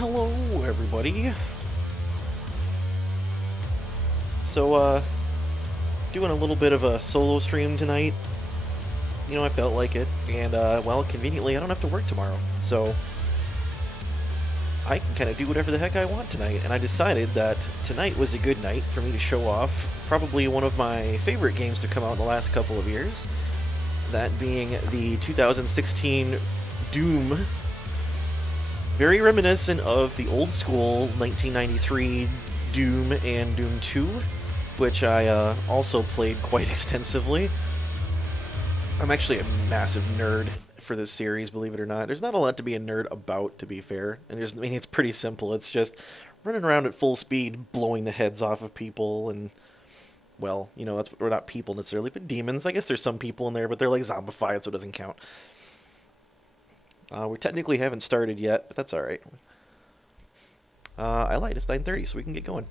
hello everybody. So, doing a little bit of a solo stream tonight. You know, I felt like it, and, well, conveniently, I don't have to work tomorrow, so I can kind of do whatever the heck I want tonight, and I decided that tonight was a good night for me to show off probably one of my favorite games to come out in the last couple of years, that being the 2016 Doom. Very reminiscent of the old school 1993 Doom and Doom 2, which I also played quite extensively. I'm actually a massive nerd for this series, believe it or not. There's not a lot to be a nerd about, to be fair. And I mean, it's pretty simple. It's just running around at full speed, blowing the heads off of people, and, well, you know, that's, or not people necessarily, but demons. I guess there's some people in there, but they're like zombified, so it doesn't count. We technically haven't started yet, but that's alright. I lied, it's 9:30, so we can get going.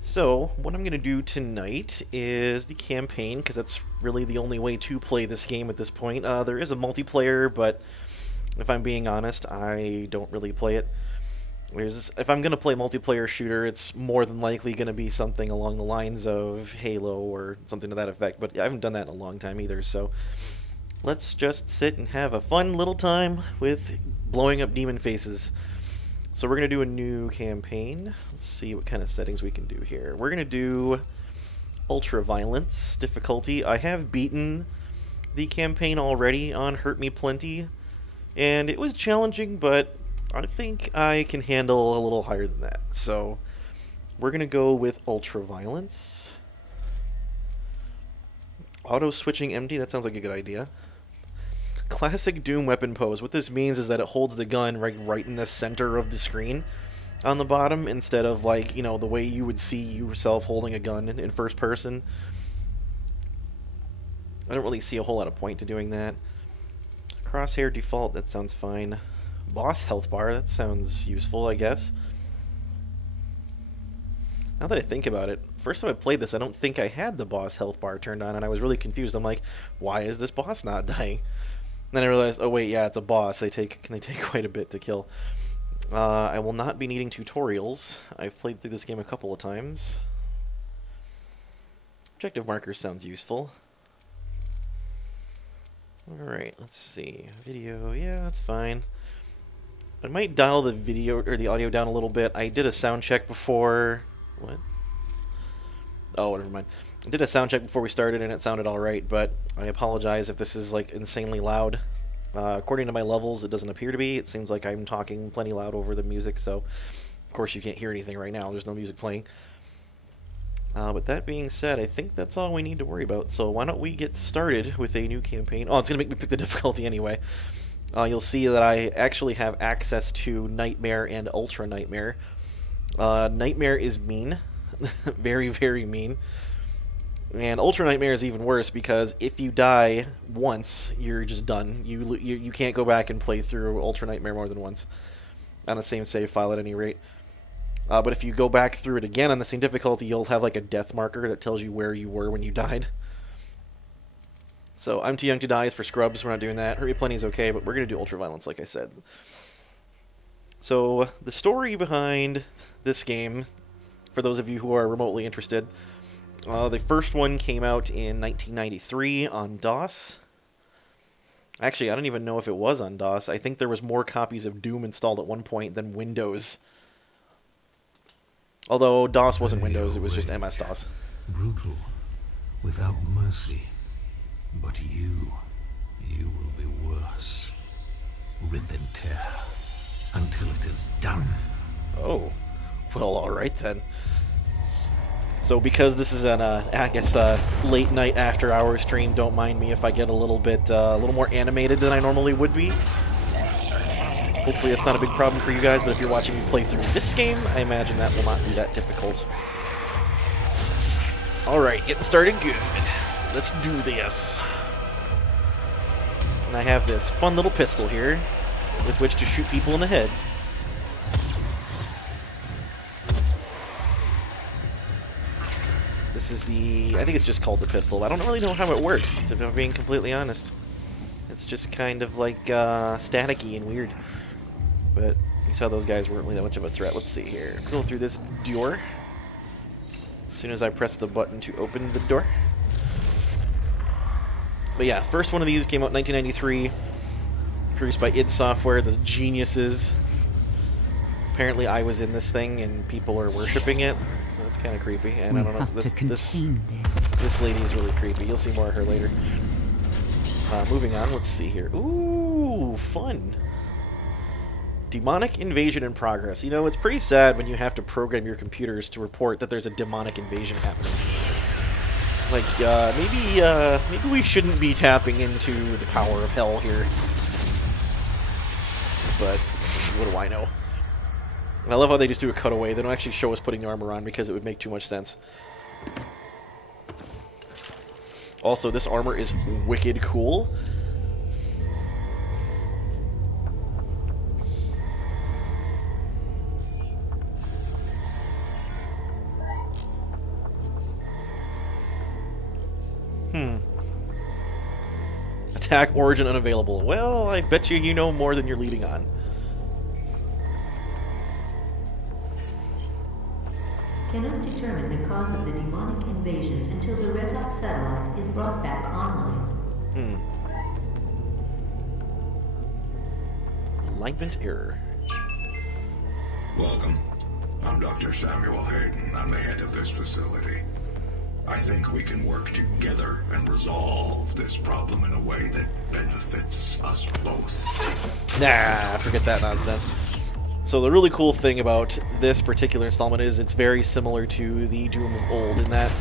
So, what I'm going to do tonight is the campaign, because that's really the only way to play this game at this point. There is a multiplayer, but if I'm being honest, I don't really play it. If I'm going to play multiplayer shooter, it's more than likely going to be something along the lines of Halo or something to that effect, but I haven't done that in a long time either, so let's just sit and have a fun little time with blowing up demon faces. So we're going to do a new campaign. Let's see what kind of settings we can do here. We're going to do Ultra Violence difficulty. I have beaten the campaign already on Hurt Me Plenty, and it was challenging, but I think I can handle a little higher than that. So we're going to go with Ultra Violence. Auto switching empty, that sounds like a good idea. Classic Doom weapon pose. What this means is that it holds the gun right in the center of the screen on the bottom, instead of, like, you know, the way you would see yourself holding a gun in first person. I don't really see a whole lot of point to doing that. Crosshair default, that sounds fine. Boss health bar, that sounds useful, I guess. Now that I think about it, first time I played this, I don't think I had the boss health bar turned on, and I was really confused. I'm like, why is this boss not dying? And then I realized, oh wait, yeah, it's a boss. They take quite a bit to kill. I will not be needing tutorials. I've played through this game a couple of times. Objective markers sounds useful. Alright, let's see. Video, yeah, that's fine. I might dial the video or the audio down a little bit. I did a sound check before. What? Oh, never mind. I did a sound check before we started and it sounded alright, but I apologize if this is, like, insanely loud. According to my levels, it doesn't appear to be. It seems like I'm talking plenty loud over the music, so of course you can't hear anything right now. There's no music playing. But that being said, I think that's all we need to worry about. So why don't we get started with a new campaign? Oh, it's going to make me pick the difficulty anyway. You'll see that I actually have access to Nightmare and Ultra Nightmare. Nightmare is mean. Very, very mean. And Ultra Nightmare is even worse, because if you die once, you're just done. You can't go back and play through Ultra Nightmare more than once on the same save file at any rate. But if you go back through it again on the same difficulty, you'll have like a death marker that tells you where you were when you died. So I'm Too Young to Die is for scrubs. We're not doing that. Hurt Me Plenty is okay, but we're going to do Ultra Violence, like I said. So the story behind this game, for those of you who are remotely interested, the first one came out in 1993 on DOS. Actually, I don't even know if it was on DOS. I think there was more copies of Doom installed at one point than Windows. Although DOS wasn't Windows, it was just MS-DOS. Brutal, without mercy. But you will be worse. Rip and tear until it is done. Oh, well, alright then. So because this is an, I guess, late night after hours stream, don't mind me if I get a little bit, a little more animated than I normally would be. Hopefully it's not a big problem for you guys, but if you're watching me play through this game, I imagine that will not be that difficult. Alright, getting started good. Let's do this. And I have this fun little pistol here with which to shoot people in the head. This is the, I think it's just called the pistol. I don't really know how it works, if I'm being completely honest. It's just kind of like staticky and weird. But You saw those guys weren't really that much of a threat. Let's see here. Go through this door. As soon as I press the button to open the door. But yeah, first one of these came out in 1993. Produced by id Software, those geniuses. Apparently I was in this thing and people are worshipping it. That's kind of creepy. And I don't know. This lady is really creepy. You'll see more of her later. Moving on, let's see here. Ooh, fun. Demonic invasion in progress. You know, it's pretty sad when you have to program your computers to report that there's a demonic invasion happening. Like, maybe we shouldn't be tapping into the power of hell here. But what do I know? And I love how they just do a cutaway. They don't actually show us putting the armor on because it would make too much sense. Also, this armor is wicked cool. Attack origin unavailable. Well, I bet you know more than you're leading on. Cannot determine the cause of the demonic invasion until the Resop satellite is brought back online. Alignment error. Welcome. I'm Dr. Samuel Hayden. I'm the head of this facility. I think we can work together and resolve this problem in a way that benefits us both. Nah, forget that nonsense. So the really cool thing about this particular installment is it's very similar to the Doom of old in that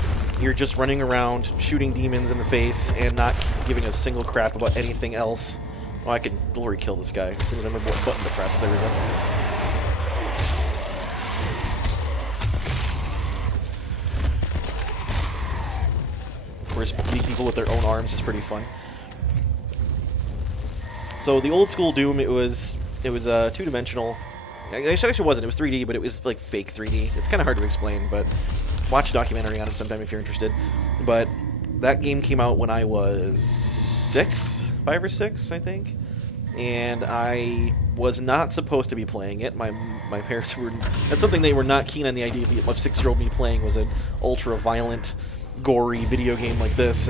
you're just running around shooting demons in the face and not giving a single crap about anything else. Oh, I can glory kill this guy as soon as I remember what button to press. There we go. Of course, beating people with their own arms is pretty fun. So the old school Doom, it was two-dimensional. Actually, it wasn't. It was 3D, but it was like fake 3D. It's kind of hard to explain, but watch a documentary on it sometime if you're interested. But that game came out when I was 5 or 6, I think. And I was not supposed to be playing it. My parents were... That's something they were not keen on the idea of 6-year-old me playing was an ultra-violent, gory video game like this.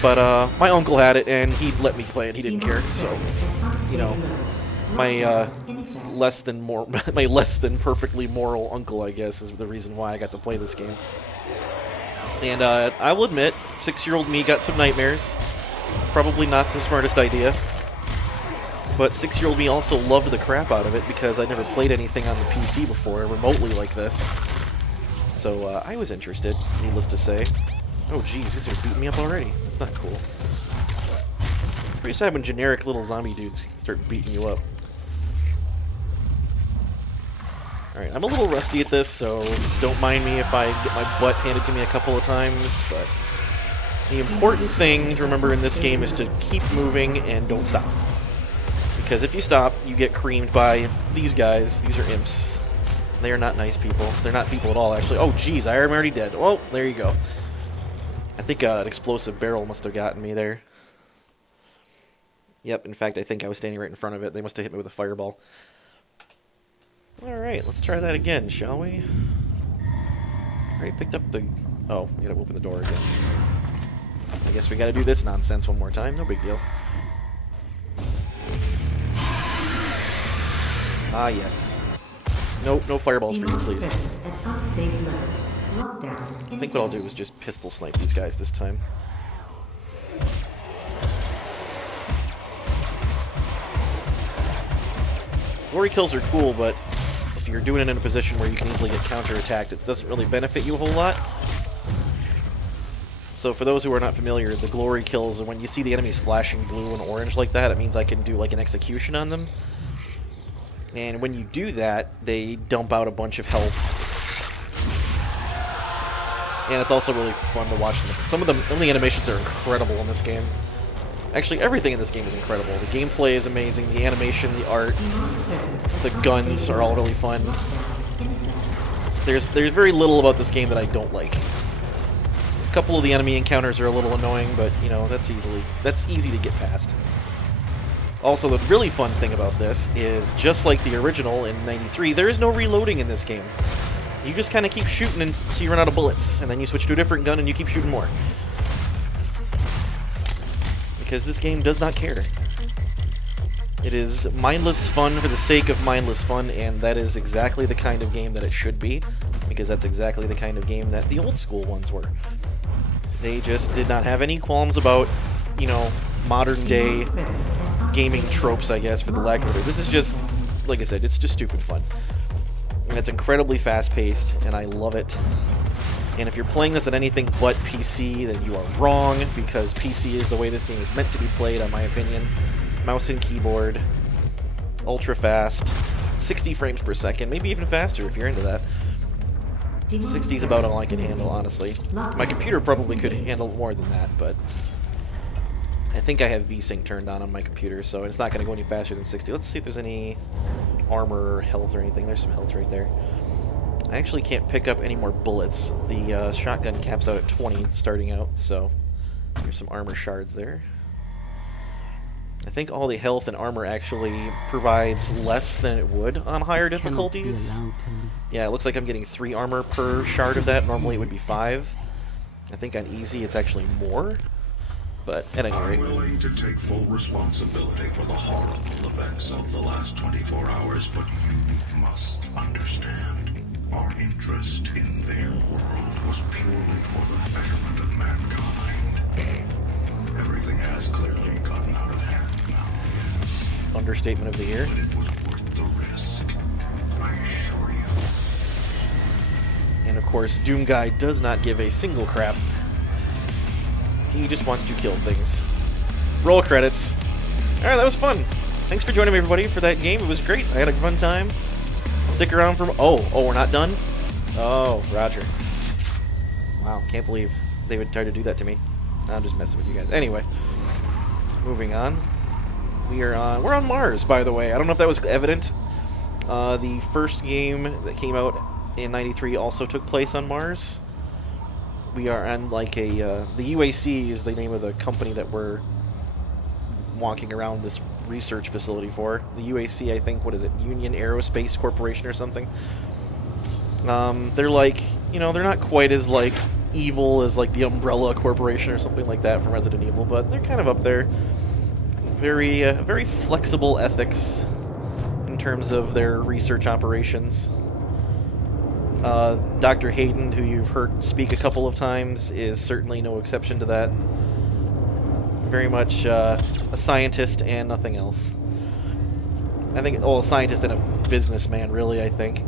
But my uncle had it, and he let me play it. He didn't care, so... You know, my less than perfectly moral uncle, I guess, is the reason why I got to play this game. And I will admit, 6-year-old me got some nightmares. Probably not the smartest idea. But 6-year-old me also loved the crap out of it because I'd never played anything on the PC before, remotely like this. So I was interested, needless to say. Oh jeez, these are beating me up already. That's not cool. Pretty sad when generic little zombie dudes start beating you up. Alright, I'm a little rusty at this, so don't mind me if I get my butt handed to me a couple of times, but the important thing to remember in this game is to keep moving and don't stop. Because if you stop, you get creamed by these guys. These are imps. They are not nice people. They're not people at all, actually. Oh, jeez, I am already dead. Well, there you go. I think an explosive barrel must have gotten me there. Yep, in fact, I think I was standing right in front of it. They must have hit me with a fireball. Alright, let's try that again, shall we? Alright, picked up the... Oh, we gotta open the door again. I guess we gotta do this nonsense one more time. No big deal. Ah, yes. Nope, no fireballs for you, please. I think what I'll do is just pistol snipe these guys this time. Glory kills are cool, but if you're doing it in a position where you can easily get counterattacked, it doesn't really benefit you a whole lot. So for those who are not familiar, the glory kills, and when you see the enemies flashing blue and orange like that, it means I can do like an execution on them. And when you do that, they dump out a bunch of health. And it's also really fun to watch them. Some of the animations are incredible in this game. Actually, everything in this game is incredible. The gameplay is amazing, the animation, the art, the guns are all really fun. There's very little about this game that I don't like. A couple of the enemy encounters are a little annoying, but, you know, that's easy to get past. Also, the really fun thing about this is, just like the original in '93, there is no reloading in this game. You just kind of keep shooting until you run out of bullets, and then you switch to a different gun and you keep shooting more. Because this game does not care. It is mindless fun for the sake of mindless fun, and that is exactly the kind of game that it should be, because that's exactly the kind of game that the old school ones were. They just did not have any qualms about, you know, modern day gaming tropes, I guess, for the lack of it. This is just, like I said, it's just stupid fun. And it's incredibly fast-paced, and I love it. And if you're playing this on anything but PC, then you are wrong, because PC is the way this game is meant to be played, in my opinion. Mouse and keyboard, ultra fast, 60 frames per second, maybe even faster if you're into that. 60 is about all I can handle, honestly. My computer probably could handle more than that, but I think I have VSync turned on my computer, so it's not going to go any faster than 60. Let's see if there's any armor or health or anything. There's some health right there. I actually can't pick up any more bullets. The shotgun caps out at 20 starting out, so there's some armor shards there. I think all the health and armor actually provides less than it would on higher difficulties. Yeah, it looks like I'm getting 3 armor per shard of that. Normally it would be 5. I think on easy it's actually more. But at any rate, I'm willing to take full responsibility for the horrible events of the last 24 hours, but you must understand. Our interest in their world was purely for the betterment of mankind. Everything has clearly gotten out of hand now, yes. Understatement of the year. But it was worth the risk, I assure you. And of course, Doom Guy does not give a single crap. He just wants to kill things. Roll credits. Alright, that was fun. Thanks for joining me, everybody, for that game. It was great. I had a fun time. Stick around for... Oh, we're not done? Oh, Roger. Wow, can't believe they would try to do that to me. I'm just messing with you guys. Anyway, moving on. We're on Mars, by the way. I don't know if that was evident. The first game that came out in '93 also took place on Mars. We are on like a... the UAC is the name of the company that we're walking around this research facility for. The UAC, I think, what is it? Union Aerospace Corporation or something. They're like, you know, they're not quite as like evil as like the Umbrella Corporation or something like that from Resident Evil, but they're kind of up there. Very flexible ethics in terms of their research operations. Dr. Hayden, who you've heard speak a couple of times, is certainly no exception to that. Very much a scientist and nothing else. I think, well, a scientist and a businessman, really, I think.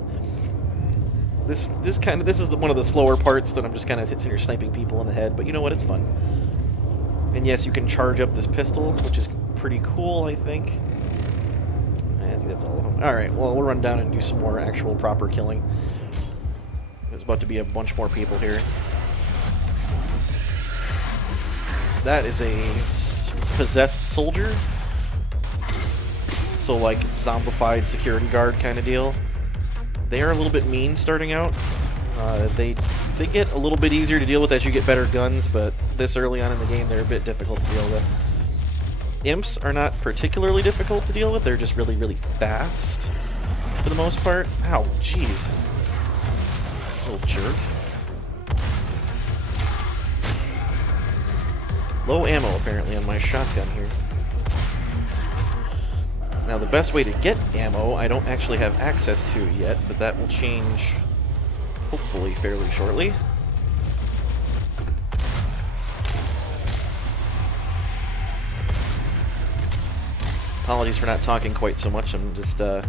This is one of the slower parts that I'm just kind of sitting here sniping people in the head, but you know what, it's fun. And yes, you can charge up this pistol, which is pretty cool, I think. I think that's all of them. Alright, well, we'll run down and do some more actual proper killing. There's about to be a bunch more people here. That is a possessed soldier. So, like, zombified security guard kind of deal. They are a little bit mean starting out. They get a little bit easier to deal with as you get better guns, but this early on in the game, they're a bit difficult to deal with. Imps are not particularly difficult to deal with. They're just really, really fast for the most part. Ow, jeez. Little jerk. Low ammo, apparently, on my shotgun here. Now, the best way to get ammo, I don't actually have access to yet, but that will change, hopefully, fairly shortly. Apologies for not talking quite so much. I'm just, I'm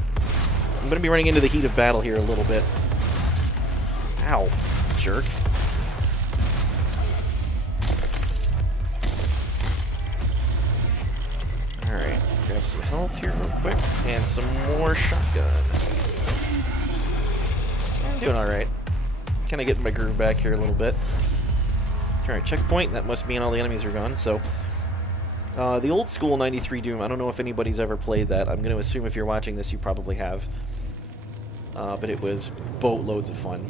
going to be running into the heat of battle here a little bit. Ow, jerk. Alright, grab some health here real quick, and some more shotgun. I'm doing alright. Kind of getting my groove back here a little bit. Alright, checkpoint, that must mean all the enemies are gone, so... the old school 93 Doom, I don't know if anybody's ever played that. I'm going to assume if you're watching this, you probably have. But it was boatloads of fun.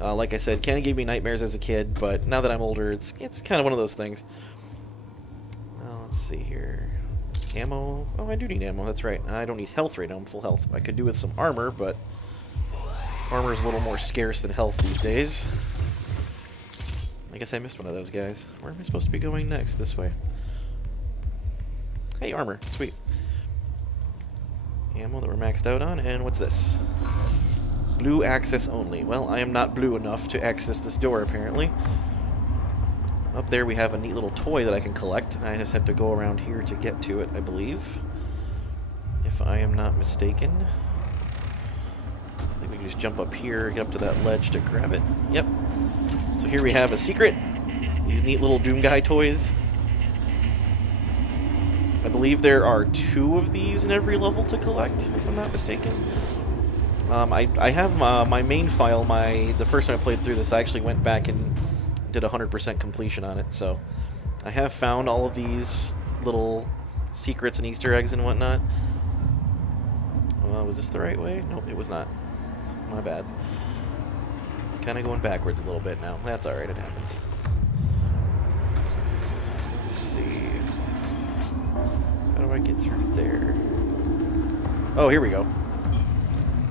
Like I said, kind of gave me nightmares as a kid, but now that I'm older, it's kind of one of those things. Let's see here. Ammo. Oh, I do need ammo. That's right. I don't need health right now. I'm full health. I could do with some armor, but armor is a little more scarce than health these days. I guess I missed one of those guys. Where am I supposed to be going next? This way. Hey, armor. Sweet. Ammo that we're maxed out on. And what's this? Blue access only. Well, I am not blue enough to access this door, apparently. Up there we have a neat little toy that I can collect. I just have to go around here to get to it, I believe. If I am not mistaken. I think we can just jump up here, get up to that ledge to grab it. Yep. So here we have a secret. These neat little Doom Guy toys. I believe there are 2 of these in every level to collect, if I'm not mistaken. I have my main file, the first time I played through this, I actually went back and did 100% completion on it, so I have found all of these little secrets and Easter eggs and whatnot. Was this the right way? Nope, it was not. My bad. Kind of going backwards a little bit now. That's alright, it happens. Let's see. How do I get through there? Oh, here we go.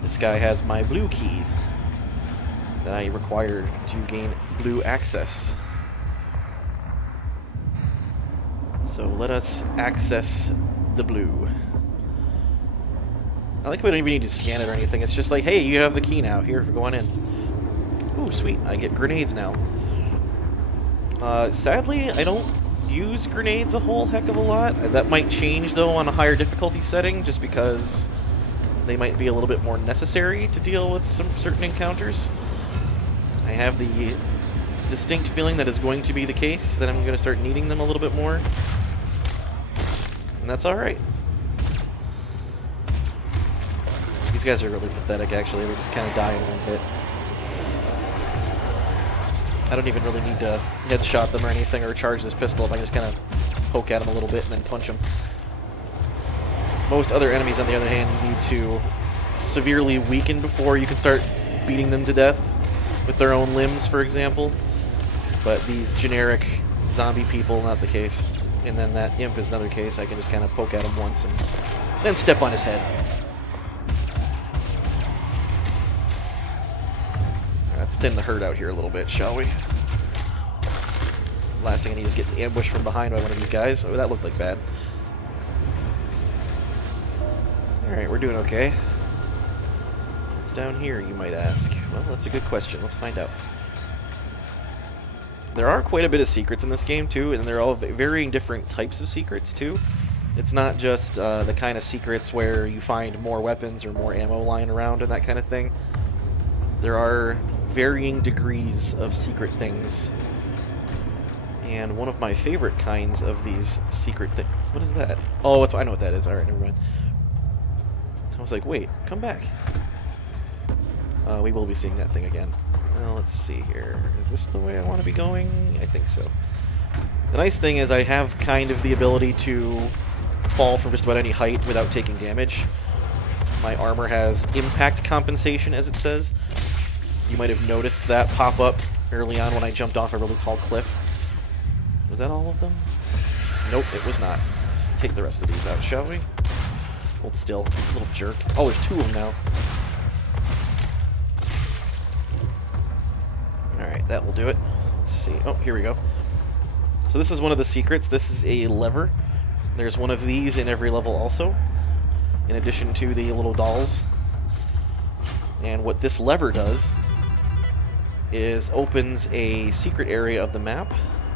This guy has my blue key that I required to gain blue access. So let us access the blue. I like we don't even need to scan it or anything. It's just like, hey, you have the key now. Here, go on in. Ooh, sweet. I get grenades now. Sadly, I don't use grenades a whole heck of a lot. That might change, though, on a higher difficulty setting, just because they might be a little bit more necessary to deal with some certain encounters. I have the distinct feeling that is going to be the case, that I'm going to start needing them a little bit more. And that's alright. These guys are really pathetic, actually. They're just kind of dying a little bit. I don't even really need to headshot them or anything, or charge this pistol if I just kind of poke at them a little bit and then punch them. Most other enemies, on the other hand, need to severely weaken before you can start beating them to death with their own limbs, for example. But these generic zombie people, not the case. And then that imp is another case. I can just kind of poke at him once and then step on his head. Let's thin the herd out here a little bit, shall we? Last thing I need is get ambushed from behind by one of these guys. Oh, that looked like bad. Alright, we're doing okay. What's down here, you might ask? Well, that's a good question. Let's find out. There are quite a bit of secrets in this game, too, and they're all varying different types of secrets, too. It's not just the kind of secrets where you find more weapons or more ammo lying around and that kind of thing. There are varying degrees of secret things. And one of my favorite kinds of these secret things... What is that? Oh, I know what that is. Alright, never mind. I was like, wait, come back. We will be seeing that thing again. Well, let's see here. Is this the way I want to be going? I think so. The nice thing is I have kind of the ability to fall from just about any height without taking damage. My armor has impact compensation, as it says. You might have noticed that pop up early on when I jumped off a really tall cliff. Was that all of them? Nope, it was not. Let's take the rest of these out, shall we? Hold still, little jerk. Oh, there's 2 of them now. Alright, that will do it. Let's see. Oh, here we go. So this is one of the secrets. This is a lever. There's one of these in every level also, in addition to the little dolls. And what this lever does is opens a secret area of the map,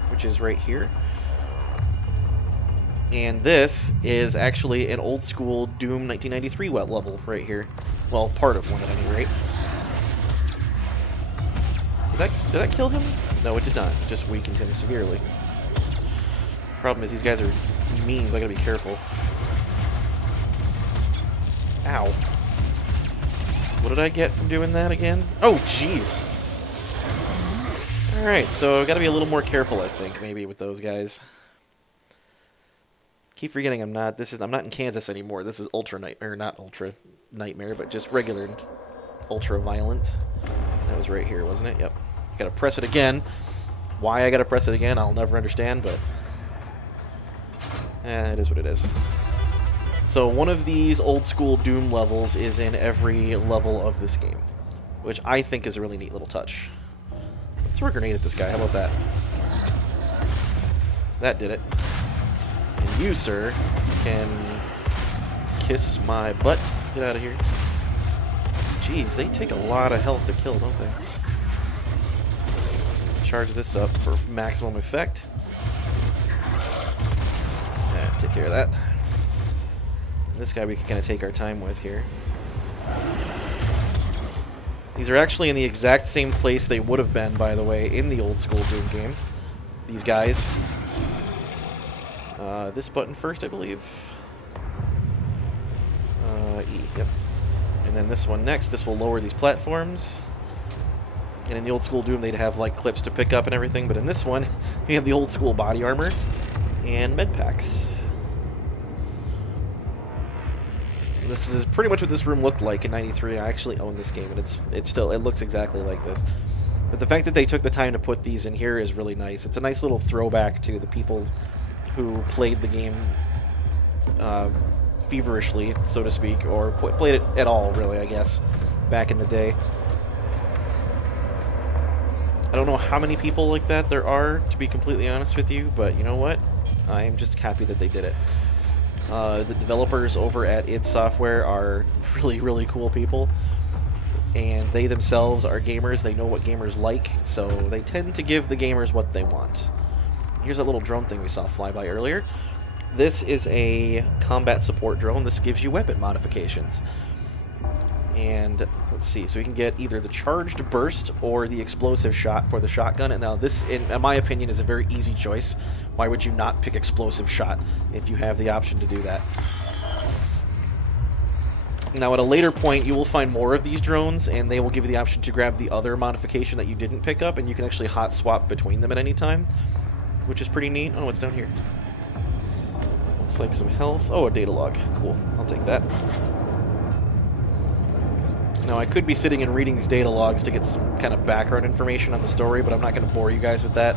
which is right here. And this is actually an old school Doom 1993 level right here. Well, part of one at any rate. Did that kill him? No, it did not. It just weakened him severely. Problem is these guys are mean, so I gotta be careful. Ow. What did I get from doing that again? Oh, jeez. Alright, so I've got to be a little more careful, I think, maybe, with those guys. Keep forgetting I'm not in Kansas anymore. This is not Ultra Nightmare, but just regular Ultra Violent. That was right here, wasn't it? Yep. Gotta press it again. Why I gotta press it again, I'll never understand, but... it is what it is. So one of these old school Doom levels is in every level of this game, which I think is a really neat little touch. Let's throw a grenade at this guy. How about that? That did it. And you, sir, can kiss my butt. Get out of here. Jeez, they take a lot of health to kill, don't they? Charge this up for maximum effect. Yeah, take care of that. This guy we can kind of take our time with here. These are actually in the exact same place they would have been, by the way, in the old school Doom game. These guys. This button first, I believe. E, yep. And then this one next. This will lower these platforms. And in the old school Doom, they'd have like clips to pick up and everything. But in this one, we have the old school body armor and med packs. This is pretty much what this room looked like in '93. I actually own this game, and it looks exactly like this. But the fact that they took the time to put these in here is really nice. It's a nice little throwback to the people who played the game feverishly, so to speak, or played it at all, really, I guess, back in the day. I don't know how many people like that there are, to be completely honest with you, but you know what? I'm just happy that they did it. The developers over at id Software are really, really cool people, and they themselves are gamers. They know what gamers like, so they tend to give the gamers what they want. Here's that little drone thing we saw fly by earlier. This is a combat support drone. This gives you weapon modifications. And let's see, so we can get either the charged burst or the explosive shot for the shotgun. And now this, in my opinion, is a very easy choice. Why would you not pick explosive shot if you have the option to do that? Now at a later point, you will find more of these drones, and they will give you the option to grab the other modification that you didn't pick up, and you can actually hot swap between them at any time, which is pretty neat. Oh, what's down here? Looks like some health. Oh, a data log. Cool. I'll take that. Now, I could be sitting and reading these data logs to get some kind of background information on the story, but I'm not going to bore you guys with that.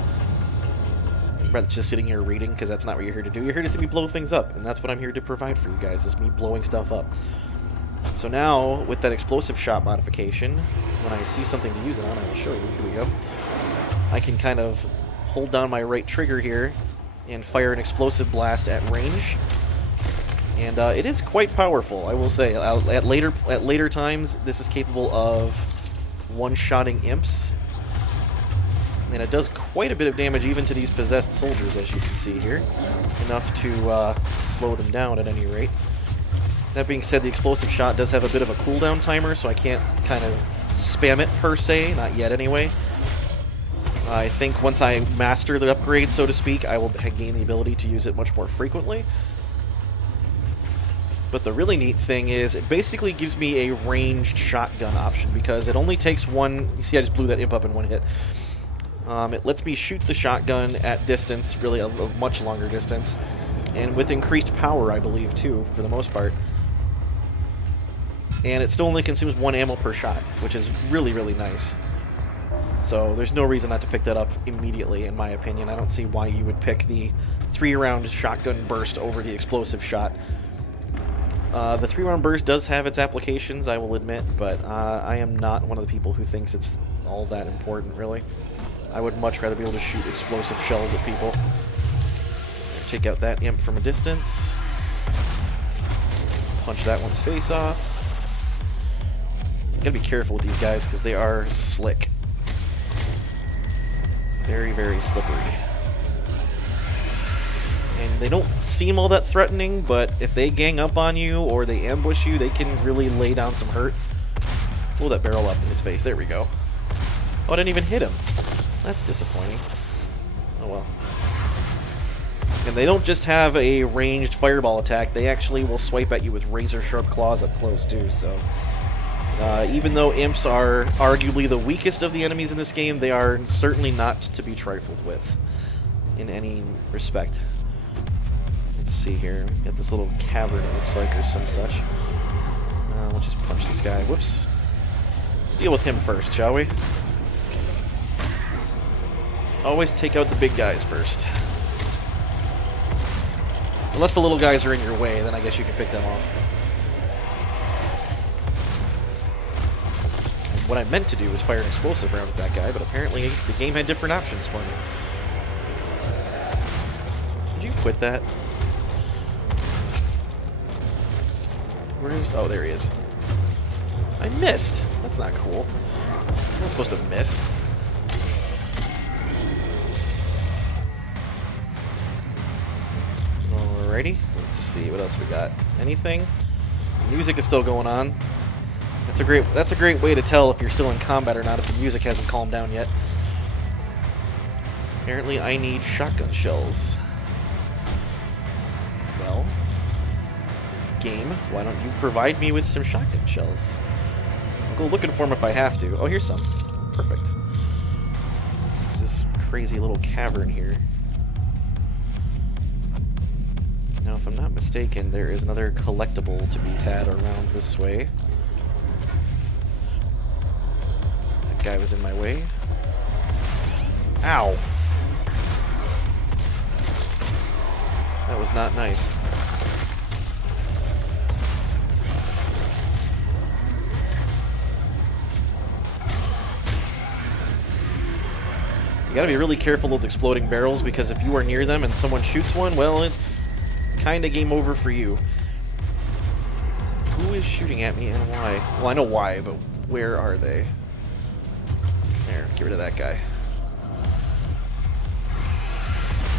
I'm rather just sitting here reading, because that's not what you're here to do. You're here to see me blow things up, and that's what I'm here to provide for you guys, is me blowing stuff up. So now, with that explosive shot modification, when I see something to use it on, I will show you. Here we go. I can kind of hold down my right trigger here and fire an explosive blast at range. And it is quite powerful, I will say. At later times, this is capable of one-shotting imps. And it does quite a bit of damage even to these possessed soldiers, as you can see here. Enough to slow them down at any rate. That being said, the explosive shot does have a bit of a cooldown timer, so I can't kind of spam it per se, not yet anyway. I think once I master the upgrade, so to speak, I will gain the ability to use it much more frequently. But the really neat thing is it basically gives me a ranged shotgun option, because it only takes one... You see, I just blew that imp up in one hit. It lets me shoot the shotgun at distance, really a much longer distance, and with increased power, I believe, too, for the most part. And it still only consumes 1 ammo per shot, which is really, really nice. So there's no reason not to pick that up immediately, in my opinion. I don't see why you would pick the 3-round shotgun burst over the explosive shot. The 3-round burst does have its applications, I will admit, but I am not one of the people who thinks it's all that important, really. I would much rather be able to shoot explosive shells at people. Take out that imp from a distance. Punch that one's face off. Gotta be careful with these guys, because they are slick. Very, very slippery. And they don't seem all that threatening, but if they gang up on you or they ambush you, they can really lay down some hurt. Pull that barrel up in his face. There we go. Oh, I didn't even hit him. That's disappointing. Oh well. And they don't just have a ranged fireball attack, they actually will swipe at you with razor-sharp claws up close, too, so... even though imps are arguably the weakest of the enemies in this game, they are certainly not to be trifled with in any respect. Let's see here. We got this little cavern, it looks like, or some such. We'll just punch this guy. Whoops. Let's deal with him first, shall we? Always take out the big guys first. Unless the little guys are in your way, then I guess you can pick them off. And what I meant to do was fire an explosive round at that guy, but apparently the game had different options for me. Did you quit that? Where is... Oh, there he is. I missed! That's not cool. I'm not supposed to miss. Alrighty, let's see what else we got. Anything? Music is still going on. That's a great way to tell if you're still in combat or not if the music hasn't calmed down yet. Apparently I need shotgun shells. Well, game, why don't you provide me with some shotgun shells? I'll go looking for them if I have to. Oh, here's some. Perfect. There's this crazy little cavern here. Now, if I'm not mistaken, there is another collectible to be had around this way. That guy was in my way. Ow! That was not nice. You gotta be really careful of those exploding barrels, because if you are near them and someone shoots one, well, it's kinda game over for you. Who is shooting at me and why? Well, I know why, but where are they? There, get rid of that guy.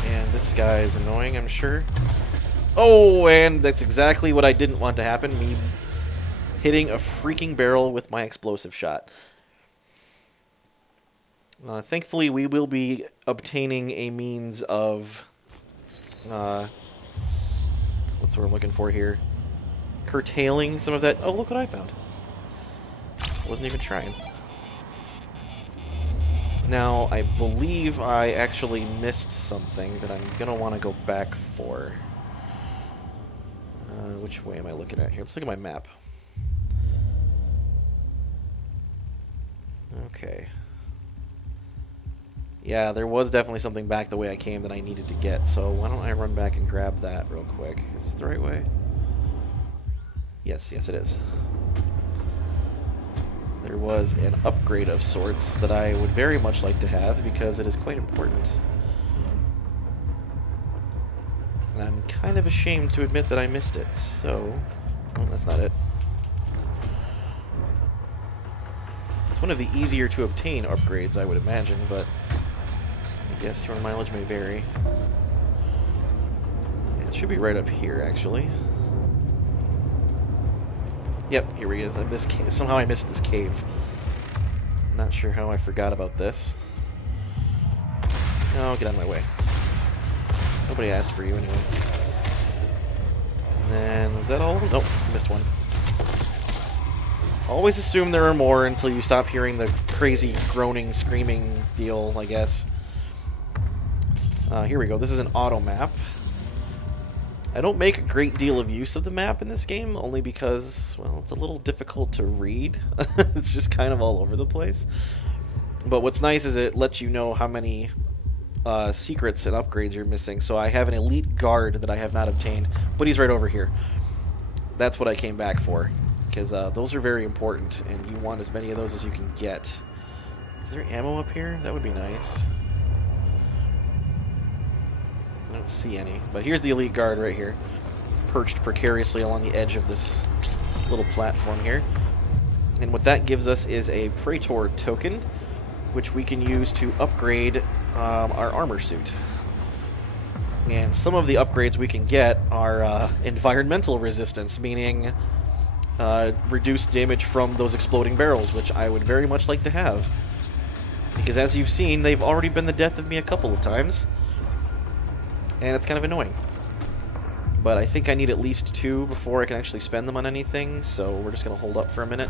And this guy is annoying, I'm sure. Oh, and that's exactly what I didn't want to happen. Me hitting a freaking barrel with my explosive shot. Thankfully, we will be obtaining a means of... what's what we're looking for here? Curtailing some of that... Oh, look what I found. Wasn't even trying. Now, I believe I actually missed something that I'm going to want to go back for. Which way am I looking at here? Let's look at my map. Okay. Yeah, there was definitely something back the way I came that I needed to get, so why don't I run back and grab that real quick? Is this the right way? Yes, yes it is. There was an upgrade of sorts that I would very much like to have because it is quite important. And I'm kind of ashamed to admit that I missed it, so... Oh, that's not it. It's one of the easier to obtain upgrades, I would imagine, but... I guess your mileage may vary. It should be right up here, actually. Yep, here he is. Somehow I missed this cave. Not sure how I forgot about this. No, get out of my way. Nobody asked for you anyway. And then, was that all? Nope, missed one. Always assume there are more until you stop hearing the crazy groaning, screaming deal, I guess. Here we go. This is an auto map. I don't make a great deal of use of the map in this game, only because, well, it's a little difficult to read. It's just kind of all over the place. But what's nice is it lets you know how many secrets and upgrades you're missing. So I have an elite guard that I have not obtained, but he's right over here. That's what I came back for, because those are very important, and you want as many of those as you can get. Is there ammo up here? That would be nice. I don't see any, but here's the elite guard right here, perched precariously along the edge of this little platform here. And what that gives us is a Praetor token, which we can use to upgrade our armor suit. And some of the upgrades we can get are environmental resistance, meaning reduced damage from those exploding barrels, which I would very much like to have. Because as you've seen, they've already been the death of me a couple of times. And it's kind of annoying. But I think I need at least 2 before I can actually spend them on anything, so we're just going to hold up for a minute.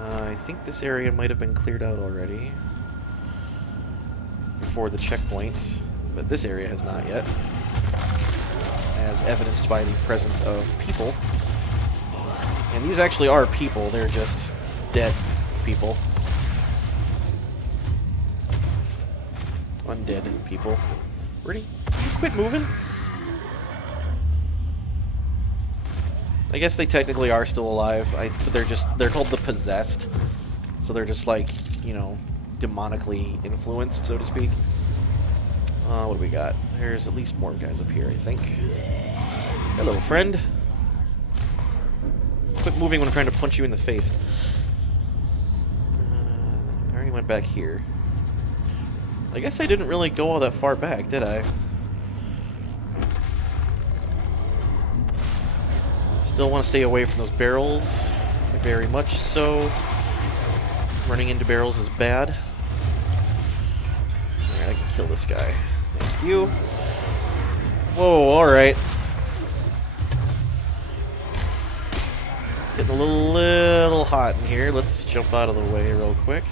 I think this area might have been cleared out already before the checkpoint, but this area has not yet, as evidenced by the presence of people. And these actually are people, they're just dead people. Undead people. Where'd he quit moving? I guess they technically are still alive, but they're called the Possessed. So they're just like, you know, demonically influenced, so to speak. What do we got? There's at least more guys up here, I think. Hello, friend. Quit moving when I'm trying to punch you in the face. I already went back here. I guess I didn't really go all that far back, did I? Still want to stay away from those barrels. Very much so. Running into barrels is bad. Alright, I can kill this guy. Thank you. Whoa, alright. It's getting a little hot in here. Let's jump out of the way real quick.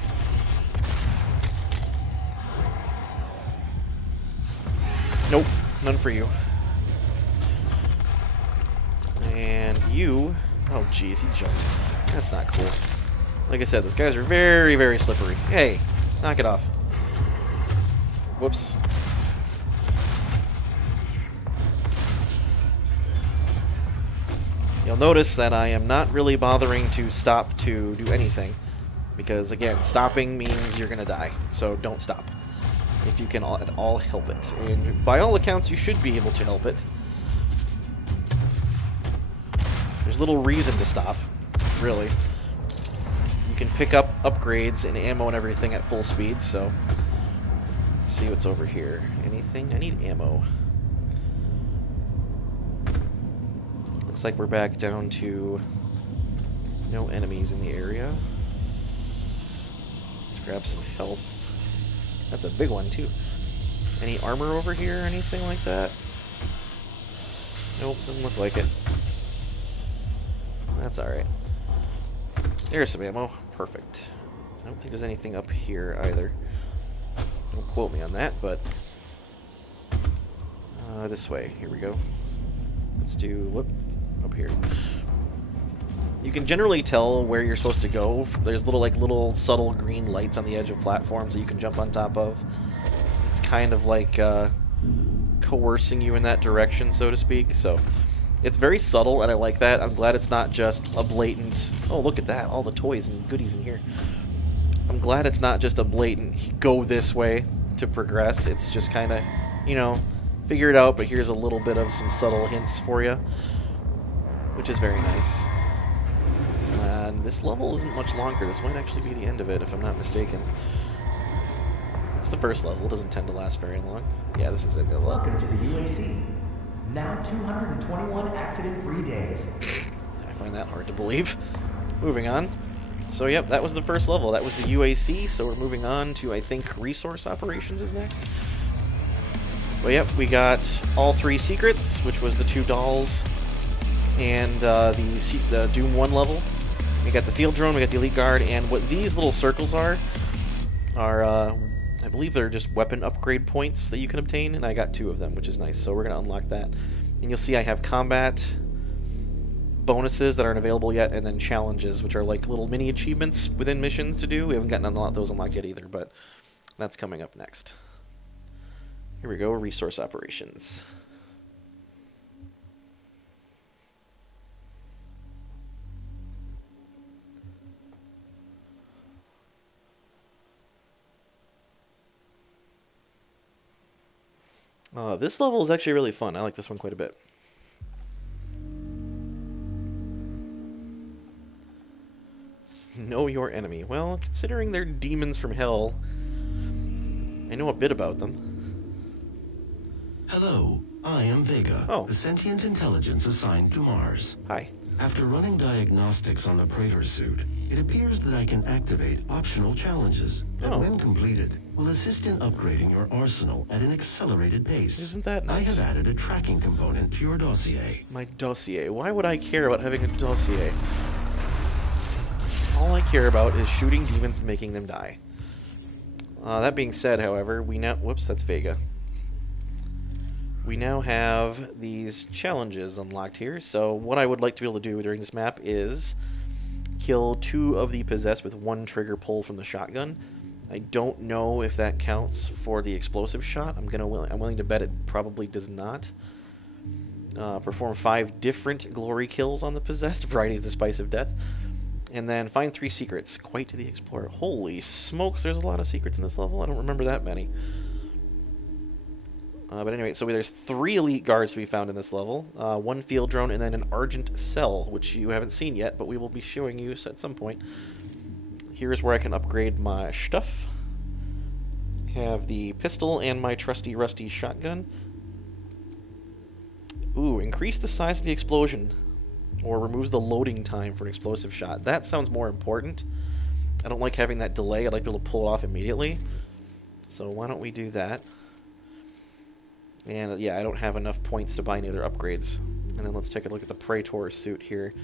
Nope, none for you. And you... Oh, jeez, he jumped. That's not cool. Like I said, those guys are very, very slippery. Hey, knock it off. Whoops. You'll notice that I am not really bothering to stop to do anything. Because, again, stopping means you're going to die. So don't stop. If you can at all help it. And by all accounts, you should be able to help it. There's little reason to stop, really. You can pick up upgrades and ammo and everything at full speed, so... Let's see what's over here. Anything? I need ammo. Looks like we're back down to no enemies in the area. Let's grab some health. That's a big one, too. Any armor over here or anything like that? Nope, doesn't look like it. That's alright. There's some ammo. Perfect. I don't think there's anything up here either. Don't quote me on that, but... this way. Here we go. Let's do... Whoop. Up here. You can generally tell where you're supposed to go. There's little subtle green lights on the edge of platforms that you can jump on top of. It's kind of like coercing you in that direction, so to speak. So it's very subtle, and I like that. I'm glad it's not just a blatant, oh, look at that, all the toys and goodies in here. I'm glad it's not just a blatant go this way to progress. It's just kind of, you know, figure it out, but here's a little bit of some subtle hints for you, which is very nice. And this level isn't much longer. This might actually be the end of it, if I'm not mistaken. It's the first level. It doesn't tend to last very long. Yeah, this is it. Welcome to the UAC. Now 221 accident-free days. I find that hard to believe. Moving on. So, yep, that was the first level. That was the UAC, so we're moving on to, I think, resource operations is next. But, yep, we got all 3 secrets, which was the 2 dolls and the Doom 1 level. We got the field drone, we got the elite guard, and what these little circles are I believe they're just weapon upgrade points that you can obtain, and I got 2 of them, which is nice, so we're going to unlock that. And you'll see I have combat bonuses that aren't available yet, and then challenges, which are like little mini achievements within missions to do. We haven't gotten a lot of those unlocked yet either, but that's coming up next. Here we go, resource operations. This level is actually really fun. I like this one quite a bit. Know your enemy. Well, considering they're demons from hell, I know a bit about them. Hello, I am Vega, the sentient intelligence assigned to Mars. Hi. After running diagnostics on the Praetor suit, it appears that I can activate optional challenges that, when completed, will assist in upgrading your arsenal at an accelerated pace. Isn't that nice? I have added a tracking component to your dossier. My dossier? Why would I care about having a dossier? All I care about is shooting demons and making them die. That being said, however, we now... Whoops, that's Vega. We now have these challenges unlocked here, so what I would like to be able to do during this map is kill 2 of the possessed with 1 trigger pull from the shotgun. I don't know if that counts for the explosive shot. I'm willing to bet it probably does not. Perform 5 different glory kills on the possessed. Variety is the spice of death. And then find 3 secrets. Quite to the explorer. Holy smokes, there's a lot of secrets in this level. I don't remember that many. But anyway, so there's 3 elite guards to be found in this level. 1 field drone, and then an argent cell, which you haven't seen yet, but we will be showing you at some point. Here's where I can upgrade my stuff. Have the pistol and my trusty rusty shotgun. Ooh, increase the size of the explosion, or removes the loading time for an explosive shot. That sounds more important. I don't like having that delay. I'd like to be able to pull it off immediately. So why don't we do that? And yeah, I don't have enough points to buy any other upgrades. And then let's take a look at the Praetor suit here.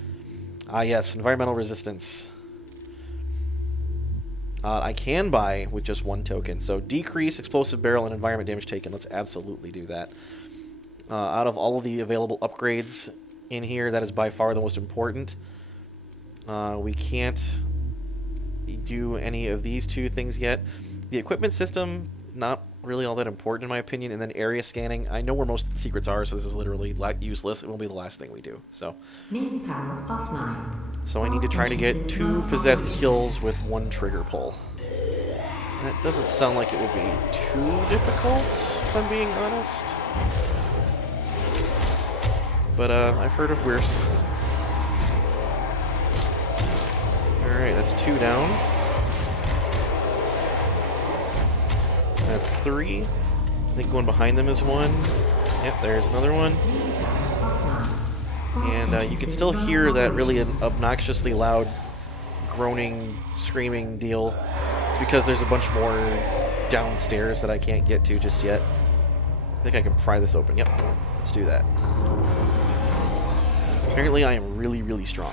Ah yes, environmental resistance. I can buy with just 1 token. So decrease explosive barrel and environment damage taken. Let's absolutely do that. Out of all of the available upgrades in here, that is by far the most important. We can't do any of these 2 things yet. The equipment system, not really all that important in my opinion. And then area scanning, I know where most of the secrets are, so this is literally useless. It will be the last thing we do. So Main power offline. So I need to try to get 2 possessed kills with 1 trigger pull. That doesn't sound like it will be too difficult, if I'm being honest. But I've heard of worse. Alright, that's 2 down. That's 3. I think going behind them is 1. Yep, there's another one. And you can still hear that really obnoxiously loud groaning, screaming deal. It's because there's a bunch more downstairs that I can't get to just yet. I think I can pry this open. Yep, let's do that. Apparently I am really, really strong.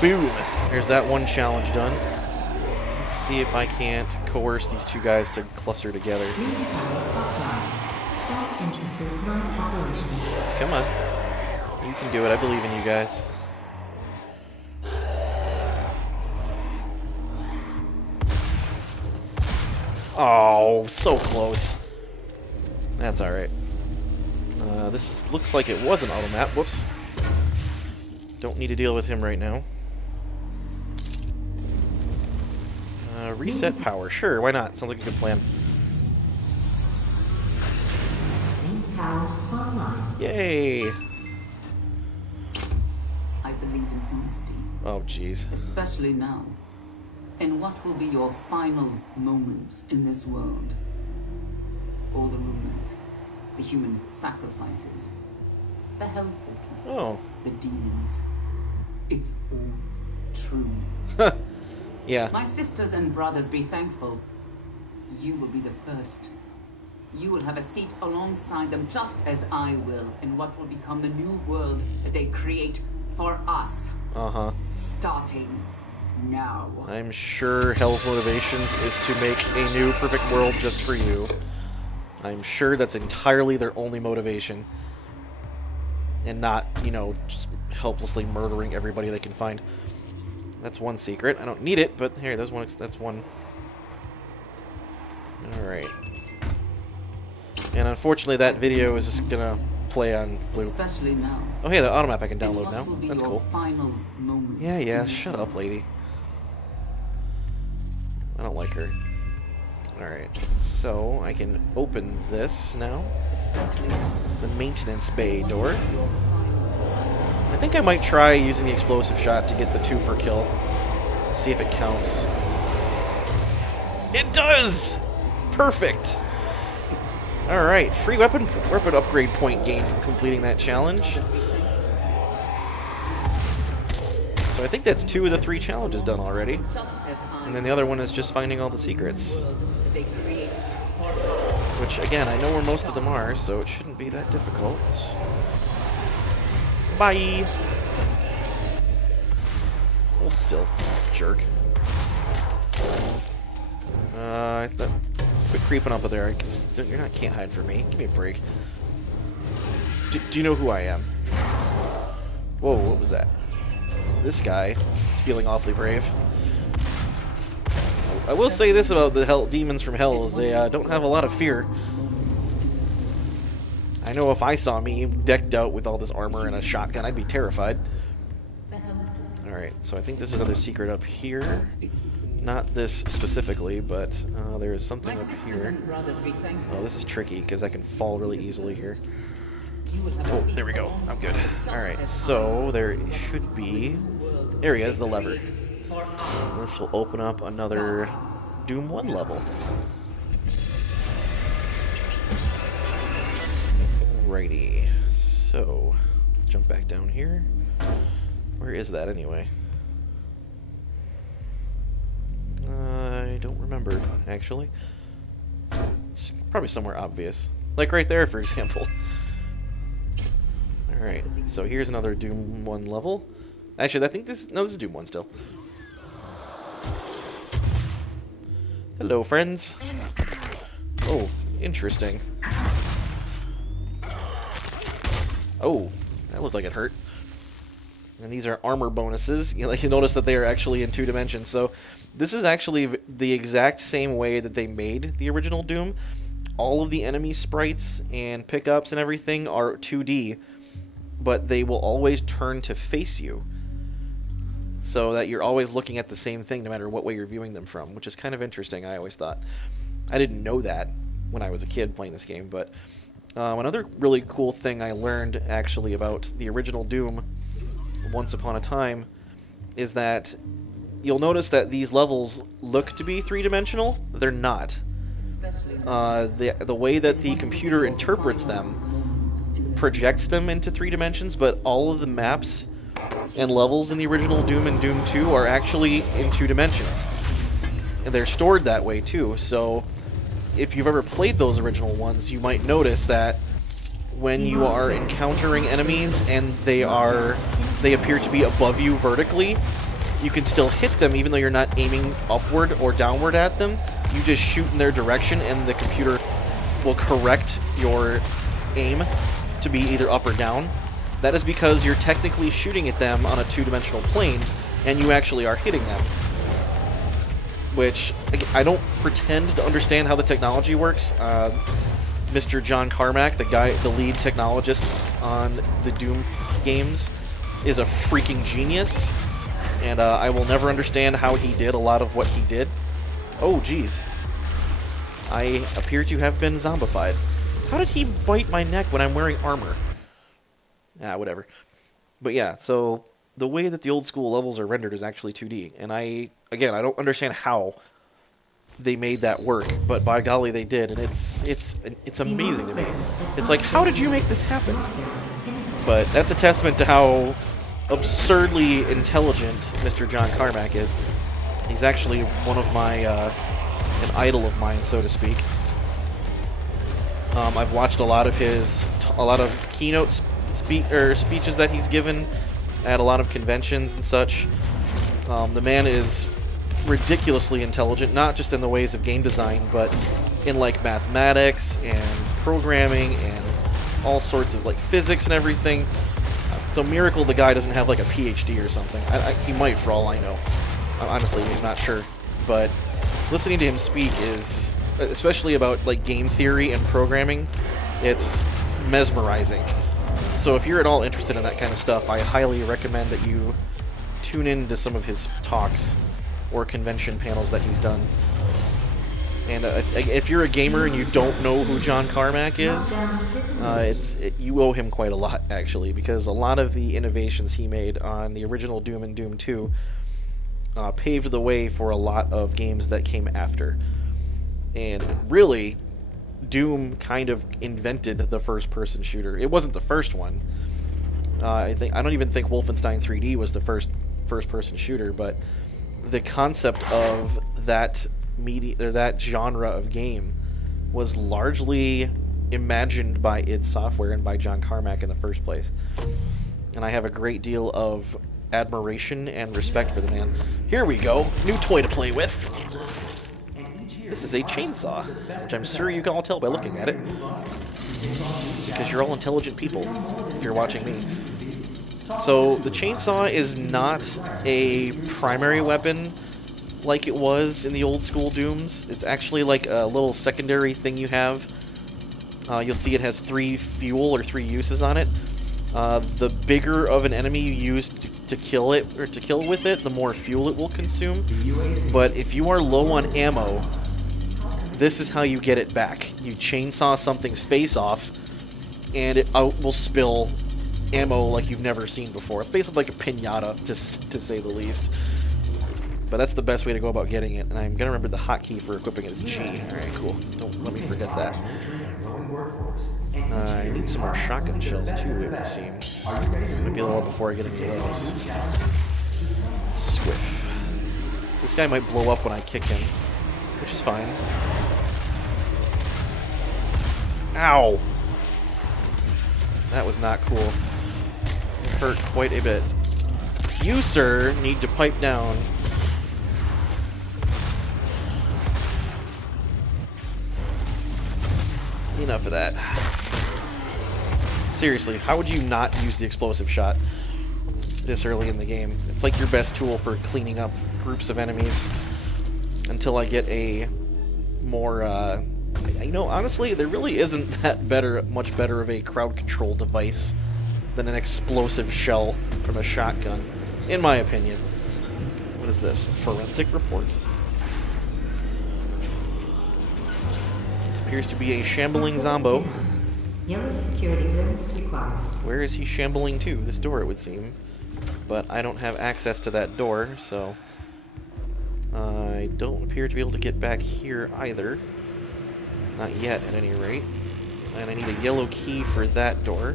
Boom! There's that 1 challenge done. Let's see if I can't coerce these 2 guys to cluster together. Come on. You can do it. I believe in you guys. Oh, so close. That's alright. Looks like it was an auto-map. Whoops. Don't need to deal with him right now. Reset power. Sure, why not? Sounds like a good plan. Yay! I believe in honesty. Oh, jeez. Especially now. In what will be your final moments in this world. All the rumors, the human sacrifices, the hell portal, Oh. the demons. It's all true. Yeah. My sisters and brothers, be thankful. You will be the first. You will have a seat alongside them, just as I will, in what will become the new world that they create for us. Uh-huh. Starting now. I'm sure Hell's motivations is to make a new perfect world just for you. I'm sure that's entirely their only motivation. And not, you know, just helplessly murdering everybody they can find. That's 1 secret. I don't need it, but here, there's 1. That's 1. Alright. And unfortunately, that video is just gonna play on blue. Especially now. Oh, hey, the auto map I can download now. That's cool. Final moments Yeah, shut up, lady. I don't like her. Alright, so I can open this now. Especially now. The maintenance bay door. I think I might try using the explosive shot to get the 2 for kill. See if it counts. It does! Perfect! Alright, free weapon upgrade point gained from completing that challenge. So I think that's 2 of the 3 challenges done already. And then the other one is just finding all the secrets. Which, again, I know where most of them are, so it shouldn't be that difficult. Bye! Hold still, jerk. Quit creeping up there. Can't hide from me. Give me a break. Do you know who I am? Whoa, what was that? This guy is feeling awfully brave. I will say this about the demons from hell is they don't have a lot of fear. I know if I saw me decked out with all this armor and a shotgun, I'd be terrified. Alright, so I think there's another secret up here. Not this specifically, but there is something up here. Oh, this is tricky because I can fall really easily here. Oh, there we go. I'm good. Alright, so there should be... There he is, the lever. This will open up another Doom 1 level. Alrighty, so jump back down here. Where is that anyway? I don't remember, actually. It's probably somewhere obvious. Like right there, for example. Alright, so here's another Doom 1 level. Actually, I think this... No, this is Doom 1 still. Hello, friends. Oh, interesting. Oh, that looked like it hurt. And these are armor bonuses. You notice that they are actually in 2 dimensions. So this is actually the exact same way that they made the original Doom. All of the enemy sprites and pickups and everything are 2D, but they will always turn to face you. So that you're always looking at the same thing no matter what way you're viewing them from, which is kind of interesting, I always thought. I didn't know that when I was a kid playing this game, but another really cool thing I learned actually about the original Doom once upon a time is that you'll notice that these levels look to be 3-dimensional. They're not. The way that the computer interprets them projects them into 3 dimensions, but all of the maps and levels in the original Doom and Doom 2 are actually in 2 dimensions. And they're stored that way too, so if you've ever played those original ones, you might notice that when you are encountering enemies and they appear to be above you vertically, you can still hit them even though you're not aiming upward or downward at them. You just shoot in their direction and the computer will correct your aim to be either up or down. That is because you're technically shooting at them on a 2-dimensional plane and you actually are hitting them. Which, I don't pretend to understand how the technology works. Mr. John Carmack, the lead technologist on the Doom games, is a freaking genius, and I will never understand how he did a lot of what he did. Oh, jeez. I appear to have been zombified. How did he bite my neck when I'm wearing armor? Ah, whatever. But yeah, so the way that the old school levels are rendered is actually 2D, and again, I don't understand how they made that work, but by golly they did, and it's amazing to me. It's like, how did you make this happen? But that's a testament to how absurdly intelligent Mr. John Carmack is. He's actually one of my, an idol of mine, so to speak. I've watched a lot of his, keynote speeches that he's given at a lot of conventions and such. The man is ridiculously intelligent, not just in the ways of game design, but in like mathematics and programming and all sorts of like physics and everything. It's a miracle the guy doesn't have like a PhD or something. He might, for all I know. Honestly, I'm not sure. But listening to him speak is, especially about like game theory and programming, it's mesmerizing. So if you're at all interested in that kind of stuff, I highly recommend that you tune in to some of his talks or convention panels that he's done. And if you're a gamer and you don't know who John Carmack is, you owe him quite a lot, actually, because a lot of the innovations he made on the original Doom and Doom 2 paved the way for a lot of games that came after. And really, Doom kind of invented the first-person shooter. It wasn't the first one. I don't even think Wolfenstein 3D was the first-person shooter, but the concept of that genre of game was largely imagined by id Software and by John Carmack in the first place. And I have a great deal of admiration and respect for the man. Here we go, new toy to play with. This is a chainsaw, which I'm sure you can all tell by looking at it, because you're all intelligent people if you're watching me. So the chainsaw is not a primary weapon like it was in the old school Dooms. It's actually like a little secondary thing you have. You'll see it has 3 fuel or 3 uses on it. The bigger of an enemy you use to kill it, or to kill with it, the more fuel it will consume. But if you are low on ammo, this is how you get it back. You chainsaw something's face off, and it will spill ammo like you've never seen before. It's basically like a pinata, to say the least. But that's the best way to go about getting it, and I'm gonna remember the hotkey for equipping it is G. Alright, cool. Don't let me forget that. I need some more shotgun shells too, it would seem. Maybe a little before I get into those. Swift. This guy might blow up when I kick him, which is fine. Ow! That was not cool. It hurt quite a bit. You, sir, need to pipe down. Enough of that. Seriously, how would you not use the explosive shot this early in the game? It's like your best tool for cleaning up groups of enemies until I get a more, you know, honestly, there really isn't that much better of a crowd control device than an explosive shell from a shotgun, in my opinion. What is this? Forensic report? This appears to be a shambling zombo. Yellow security clearance required. Where is he shambling to? This door, it would seem. But I don't have access to that door, so I don't appear to be able to get back here either. Not yet, at any rate. And I need a yellow key for that door.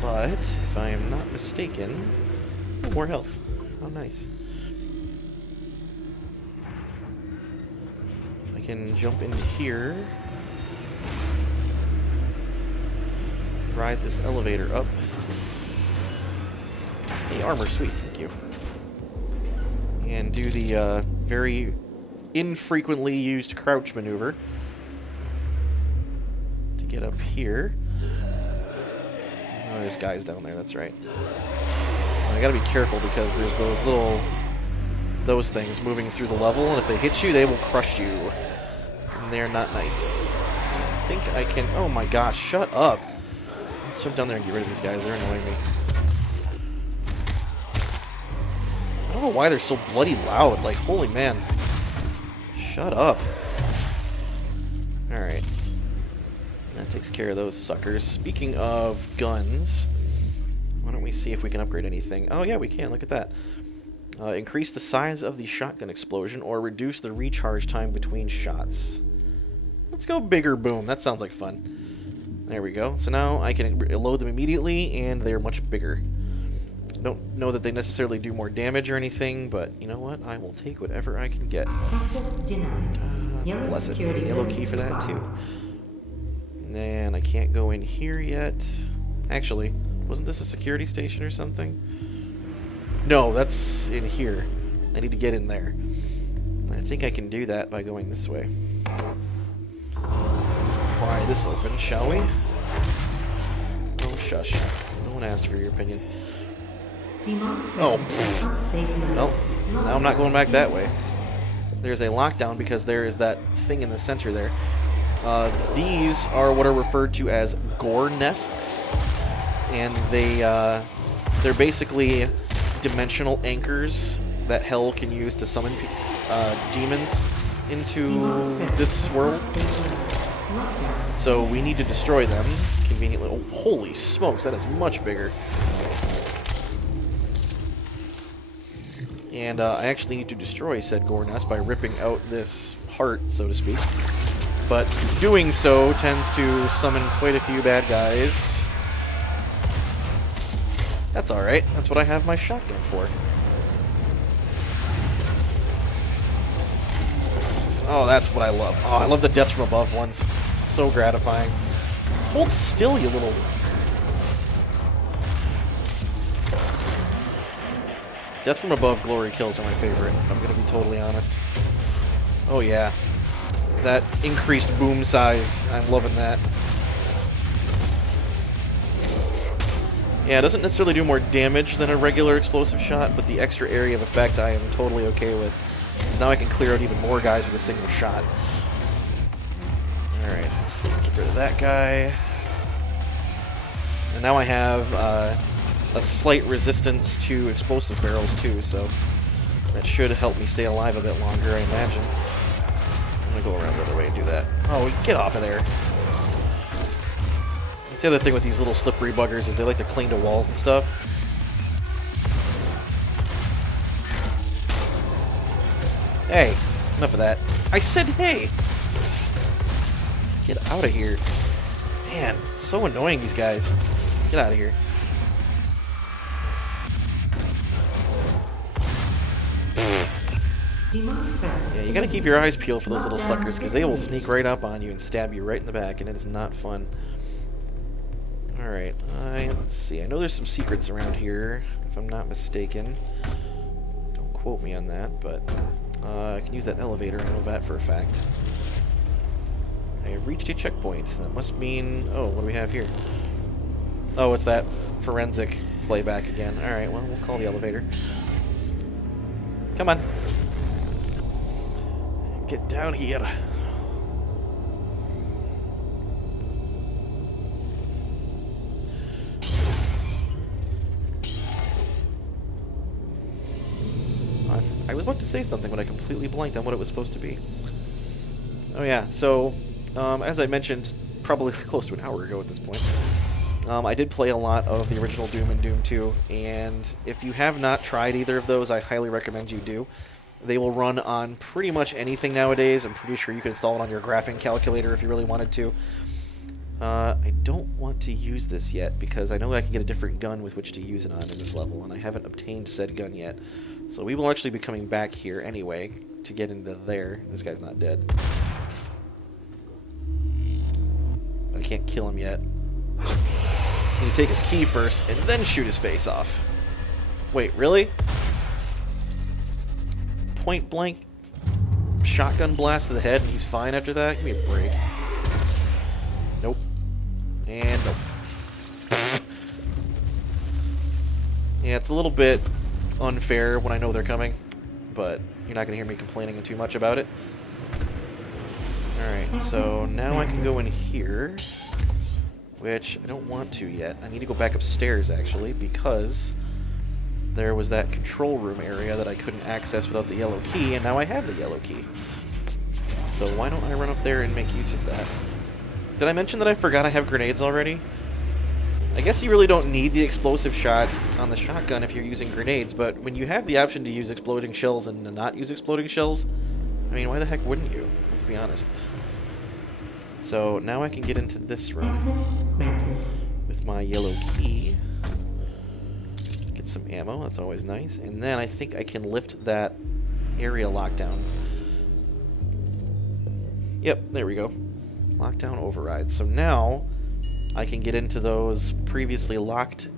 But, if I am not mistaken... Oh, more health. Oh, nice. I can jump into here. Ride this elevator up. Hey, armor, sweet, thank you. And do the very infrequently used crouch maneuver to get up here. Oh, there's guys down there, that's right. I gotta be careful because there's those things moving through the level, and if they hit you, they will crush you. And they're not nice. I think I can... Oh my gosh, shut up! Let's jump down there and get rid of these guys, they're annoying me. I don't know why they're so bloody loud, like, holy man. Shut up. Alright. That takes care of those suckers. Speaking of guns, why don't we see if we can upgrade anything? Oh yeah, we can, look at that. Increase the size of the shotgun explosion or reduce the recharge time between shots. Let's go bigger boom, that sounds like fun. There we go. So now I can load them immediately, and they're much bigger. Don't know that they necessarily do more damage or anything, but you know what? I will take whatever I can get. Access denied. Yellow Bless it. security Yellow key for that required. too. And I can't go in here yet. Actually, wasn't this a security station or something? No, that's in here. I need to get in there. I think I can do that by going this way. Pry this open, shall we? Oh, shush. No one asked for your opinion. Oh. Well, now I'm not going back that way. There's a lockdown because there is that thing in the center there. These are what are referred to as gore nests, and they're basically dimensional anchors that hell can use to summon demons into this world. So we need to destroy them conveniently. Oh, holy smokes, that is much bigger. And I actually need to destroy said gore nest by ripping out this heart, so to speak. But doing so tends to summon quite a few bad guys. That's alright. That's what I have my shotgun for. Oh, that's what I love. Oh, I love the death from above ones. It's so gratifying. Hold still, you little... Death from above glory kills are my favorite, if I'm going to be totally honest. Oh yeah. That increased boom size, I'm loving that. Yeah, it doesn't necessarily do more damage than a regular explosive shot, but the extra area of effect I am totally okay with. Because now I can clear out even more guys with a single shot. Alright, let's see. Get rid of that guy. And now I have a slight resistance to explosive barrels too, so that should help me stay alive a bit longer, I imagine. I'm going to go around the other way and do that. Oh, get off of there. That's the other thing with these little slippery buggers is they like to cling to walls and stuff. Hey, enough of that. I said hey! Get out of here. Man, it's so annoying, these guys. Get out of here. Yeah, you gotta keep your eyes peeled for those little suckers, because they will sneak right up on you and stab you right in the back, and it is not fun. Alright, let's see. I know there's some secrets around here, if I'm not mistaken. Don't quote me on that, but I can use that elevator. I know that for a fact. I have reached a checkpoint. That must mean... Oh, what do we have here? Oh, it's that forensic playback again. Alright, well, we'll call the elevator. Come on. Get down here. I was about to say something, but I completely blanked on what it was supposed to be. Oh yeah, so, as I mentioned, probably close to an hour ago at this point, I did play a lot of the original Doom and Doom 2, and if you have not tried either of those, I highly recommend you do. They will run on pretty much anything nowadays. I'm pretty sure you can install it on your graphing calculator if you really wanted to. I don't want to use this yet, because I know I can get a different gun with which to use it on in this level, and I haven't obtained said gun yet. So we will actually be coming back here anyway to get into there. This guy's not dead. I can't kill him yet. I need to take his key first, and then shoot his face off. Wait, really? Point blank shotgun blast to the head and he's fine after that? Give me a break. Nope. And nope. Yeah, it's a little bit unfair when I know they're coming, but you're not going to hear me complaining too much about it. Alright, so now I can go in here, which I don't want to yet. I need to go back upstairs, actually, because there was that control room area that I couldn't access without the yellow key, and now I have the yellow key. So why don't I run up there and make use of that? Did I mention that I forgot I have grenades already? I guess you really don't need the explosive shot on the shotgun if you're using grenades, but when you have the option to use exploding shells and to not use exploding shells, I mean, why the heck wouldn't you? Let's be honest. So now I can get into this room with my yellow key. Get some ammo, that's always nice. And then I think I can lift that area lockdown. Yep, there we go. Lockdown override. So now I can get into those previously locked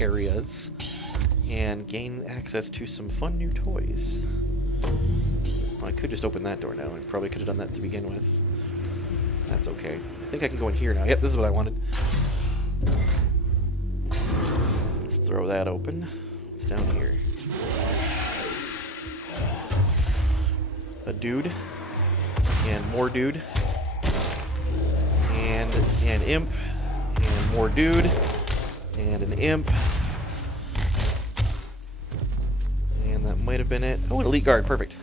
areas and gain access to some fun new toys. Well, I could just open that door now. I probably could have done that to begin with. That's okay. I think I can go in here now. Yep, this is what I wanted. Let's throw that open. What's down here? A dude. And more dude. And an imp. And more dude. And an imp. And that might have been it. Oh, an elite guard. Perfect.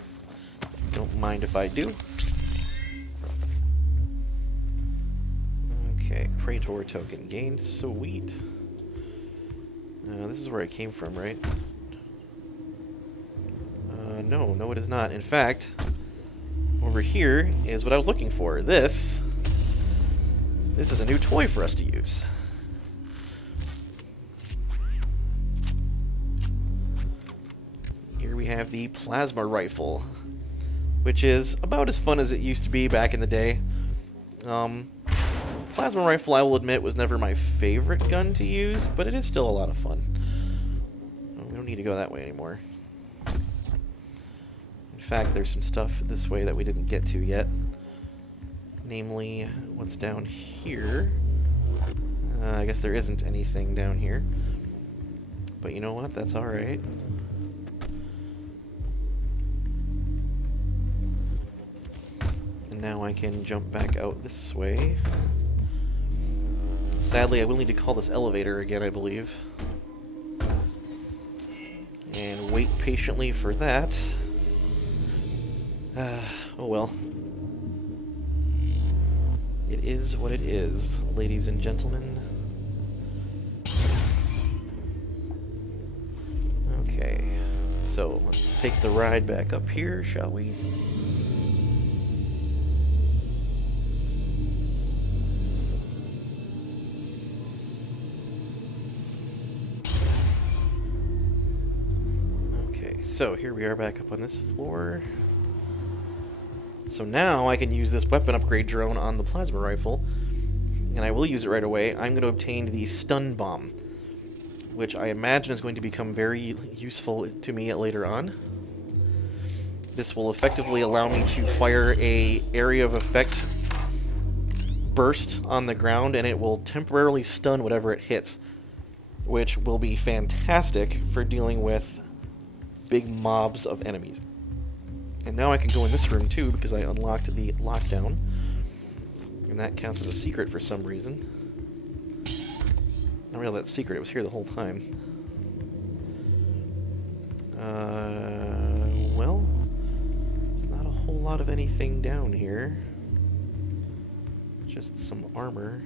Don't mind if I do. Okay, Praetor token gained. Sweet. This is where I came from, right? No, it is not. In fact, over here is what I was looking for. This is a new toy for us to use. Here we have the plasma rifle, which is about as fun as it used to be back in the day. Plasma rifle, I will admit, was never my favorite gun to use, but it is still a lot of fun. Oh, we don't need to go that way anymore. In fact, there's some stuff this way that we didn't get to yet. Namely, what's down here? I guess there isn't anything down here. but you know what? That's alright. And now I can jump back out this way. Sadly, I will need to call this elevator again, I believe. And wait patiently for that. Oh well. It is what it is, ladies and gentlemen. Okay, so let's take the ride back up here, shall we? Okay, so here we are back up on this floor. So now I can use this weapon upgrade drone on the plasma rifle, and I will use it right away. I'm going to obtain the stun bomb, which I imagine is going to become very useful to me later on. This will effectively allow me to fire a area of effect burst on the ground, and it will temporarily stun whatever it hits, which will be fantastic for dealing with big mobs of enemies. And now I can go in this room too, because I unlocked the lockdown. And that counts as a secret for some reason. Not really that secret, it was here the whole time. Well, there's not a whole lot of anything down here. Just some armor.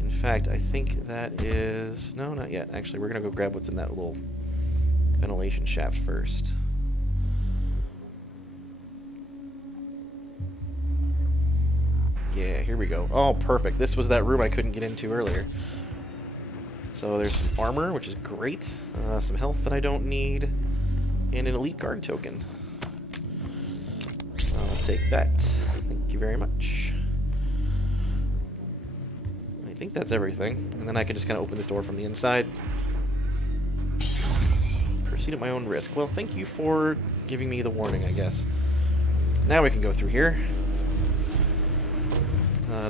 In fact, I think that is... No, not yet. Actually, we're gonna go grab what's in that little ventilation shaft first. Yeah, here we go. Oh, perfect. This was that room I couldn't get into earlier. So there's some armor, which is great. Some health that I don't need. And an elite guard token. I'll take that. Thank you very much. I think that's everything. And then I can just kind of open this door from the inside. Proceed at my own risk. Well, thank you for giving me the warning, I guess. Now we can go through here.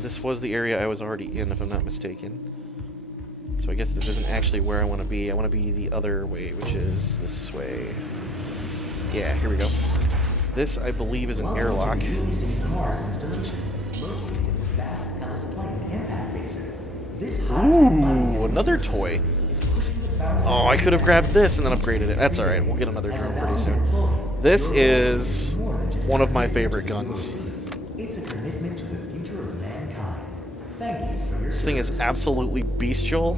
This was the area I was already in, if I'm not mistaken. So I guess this isn't actually where I want to be. I want to be the other way, which is this way. Yeah, here we go. This, I believe, is an airlock. Ooh, another toy. Oh, I could have grabbed this and then upgraded it. That's alright, we'll get another drone pretty soon. This is one of my favorite guns. It's a commitment to the future of mankind. Thank you for your This thing is absolutely bestial.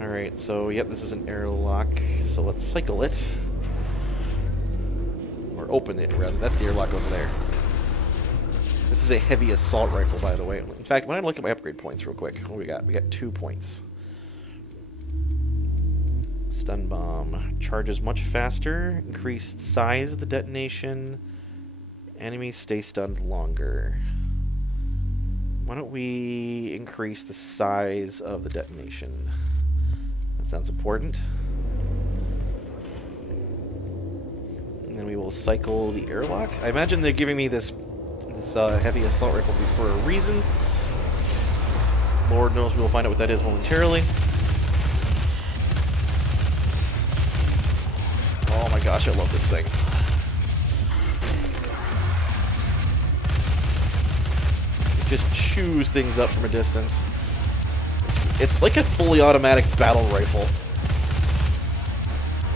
Alright, so yep, this is an airlock. So let's cycle it. Or open it, rather. That's the airlock over there. This is a heavy assault rifle, by the way. In fact, when I look at my upgrade points real quick, what do we got? We got 2 points. Stun bomb. Charges much faster. Increased size of the detonation. Enemies stay stunned longer. Why don't we increase the size of the detonation? That sounds important. And then we will cycle the airlock. I imagine they're giving me this heavy assault rifle for a reason. Lord knows we will find out what that is momentarily. Oh my gosh, I love this thing. It just chews things up from a distance. It's like a fully automatic battle rifle.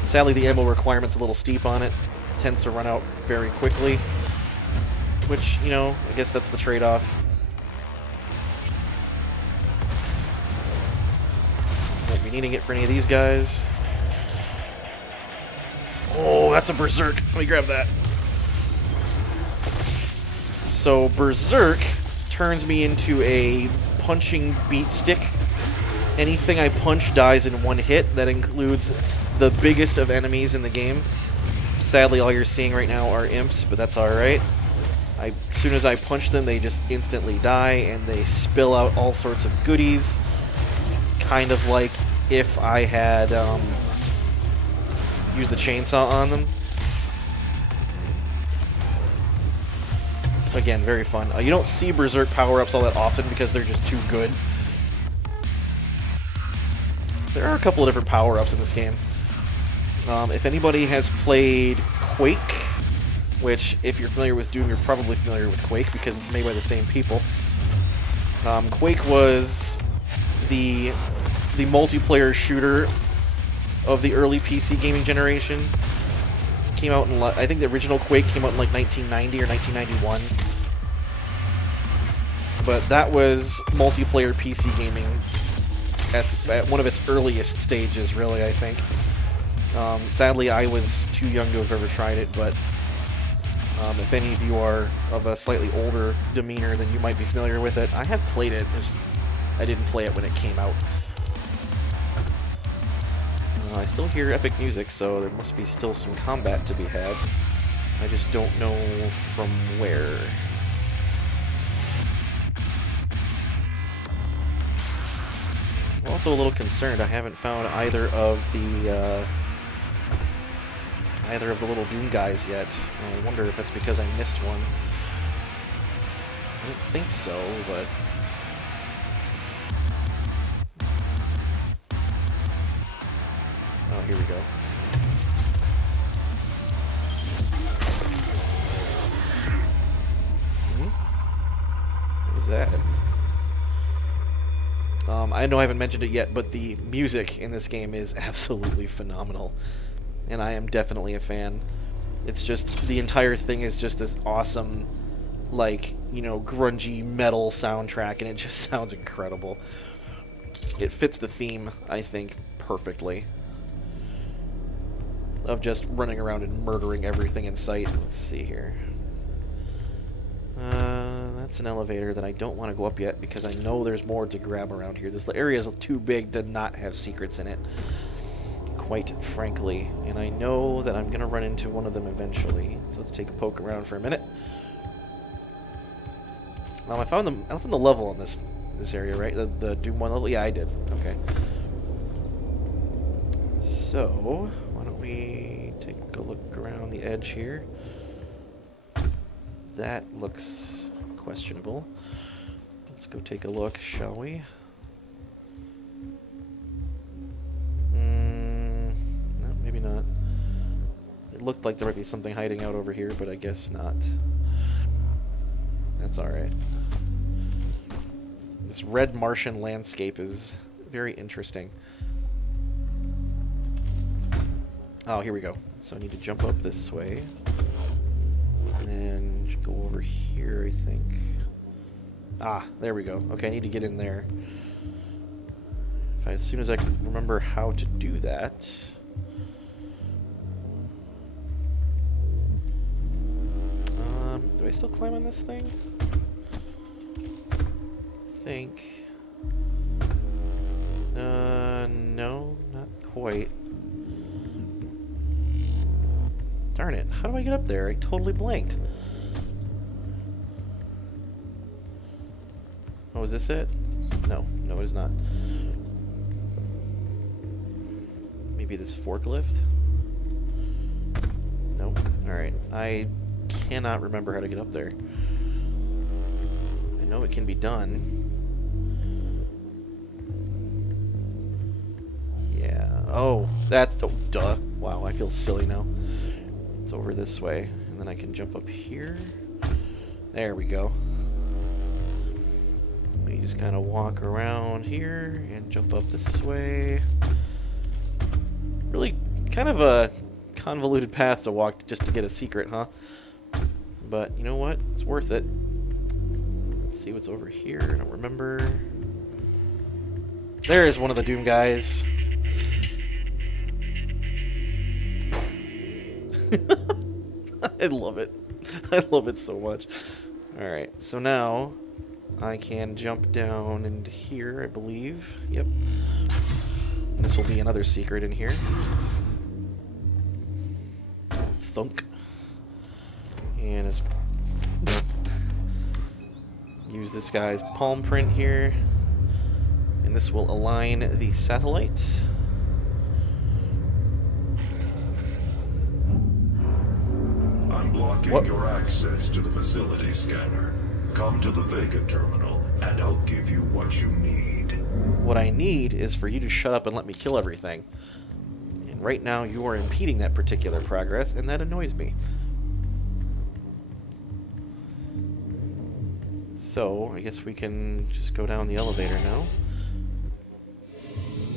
Sadly, the ammo requirement's a little steep on it. It tends to run out very quickly. Which, you know, I guess that's the trade-off. Won't be needing it for any of these guys. Oh, that's a Berserk. Let me grab that. So, Berserk turns me into a punching beat stick. Anything I punch dies in one hit. That includes the biggest of enemies in the game. Sadly, all you're seeing right now are imps, but that's alright. As soon as I punch them, they just instantly die, and they spill out all sorts of goodies. It's kind of like if I had used the chainsaw on them. Again, very fun. You don't see Berserk power-ups all that often because they're just too good. There are a couple of different power-ups in this game. If anybody has played Quake, which, if you're familiar with Doom, you're probably familiar with Quake because it's made by the same people. Quake was the multiplayer shooter of the early PC gaming generation. Came out in, I think the original Quake came out in like 1990 or 1991. But that was multiplayer PC gaming at one of its earliest stages, really, I think. Sadly, I was too young to have ever tried it, but if any of you are of a slightly older demeanor, then you might be familiar with it. I have played it, just I didn't play it when it came out. I still hear epic music, so there must be still some combat to be had. I just don't know from where. I'm also a little concerned I haven't found either of the little Doom guys yet. I wonder if that's because I missed one. I don't think so, but... Oh, here we go. What was that? I know I haven't mentioned it yet, but the music in this game is absolutely phenomenal. And I am definitely a fan. It's just, the entire thing is just this awesome, like, you know, grungy metal soundtrack, and it just sounds incredible. It fits the theme, I think, perfectly. Of just running around and murdering everything in sight. Let's see here. That's an elevator that I don't want to go up yet because I know there's more to grab around here. This area is too big to not have secrets in it, quite frankly. And I know that I'm going to run into one of them eventually. So let's take a poke around for a minute. I found the level on this area, right? The Doom 1 level? Yeah, I did. Okay. So, why don't we take a look around the edge here? That looks questionable. Let's go take a look, shall we? No, maybe not. It looked like there might be something hiding out over here, but I guess not. That's alright. This red Martian landscape is very interesting. Oh, here we go. So I need to jump up this way. And then go over here, I think. Ah, there we go. Okay, I need to get in there. As soon as I can remember how to do that. Do I still climb on this thing? I think. No, not quite. Darn it, how do I get up there? I totally blanked. Oh, is this it? No, it is not. Maybe this forklift? Nope. Alright, I cannot remember how to get up there. I know it can be done. Yeah. Oh, that's... Oh, duh. Wow, I feel silly now. It's over this way, and then I can jump up here. There we go. We just kind of walk around here and jump up this way. Really kind of a convoluted path to walk just to get a secret, huh? But you know what? It's worth it. Let's see what's over here. I don't remember. There is one of the Doom guys. I love it. I love it so much. Alright, so now I can jump down into here, I believe. Yep. And this will be another secret in here. Thunk. And just use this guy's palm print here. And this will align the satellite. I'm blocking your access to the facility scanner. Come to the Vega terminal and I'll give you what you need. What I need is for you to shut up and let me kill everything. And right now you are impeding that particular progress, and that annoys me. So, I guess we can just go down the elevator now.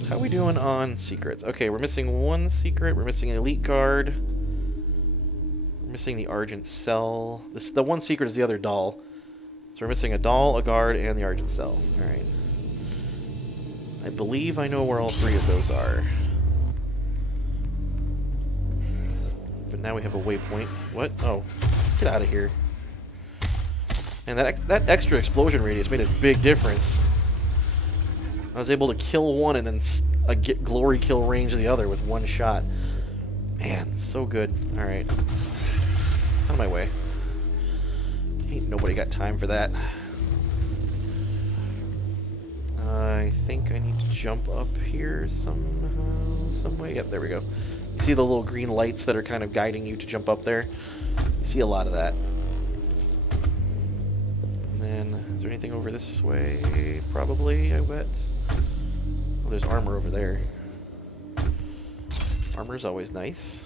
How are we doing on secrets? Okay, we're missing one secret. We're missing an elite guard. We're missing the Argent Cell. The one secret is the other doll. So we're missing a doll, a guard, and the Argent Cell. Alright. I believe I know where all three of those are. But now we have a waypoint. What? Oh. Get out of here. And that extra explosion radius made a big difference. I was able to kill one and then get glory kill range the other with one shot. Man, so good. Alright. Out of my way. Ain't nobody got time for that. I think I need to jump up here somehow, some way. Yep, there we go. You see the little green lights that are kind of guiding you to jump up there? You see a lot of that. And then, is there anything over this way? Probably, I bet. Oh, there's armor over there. Armor's always nice.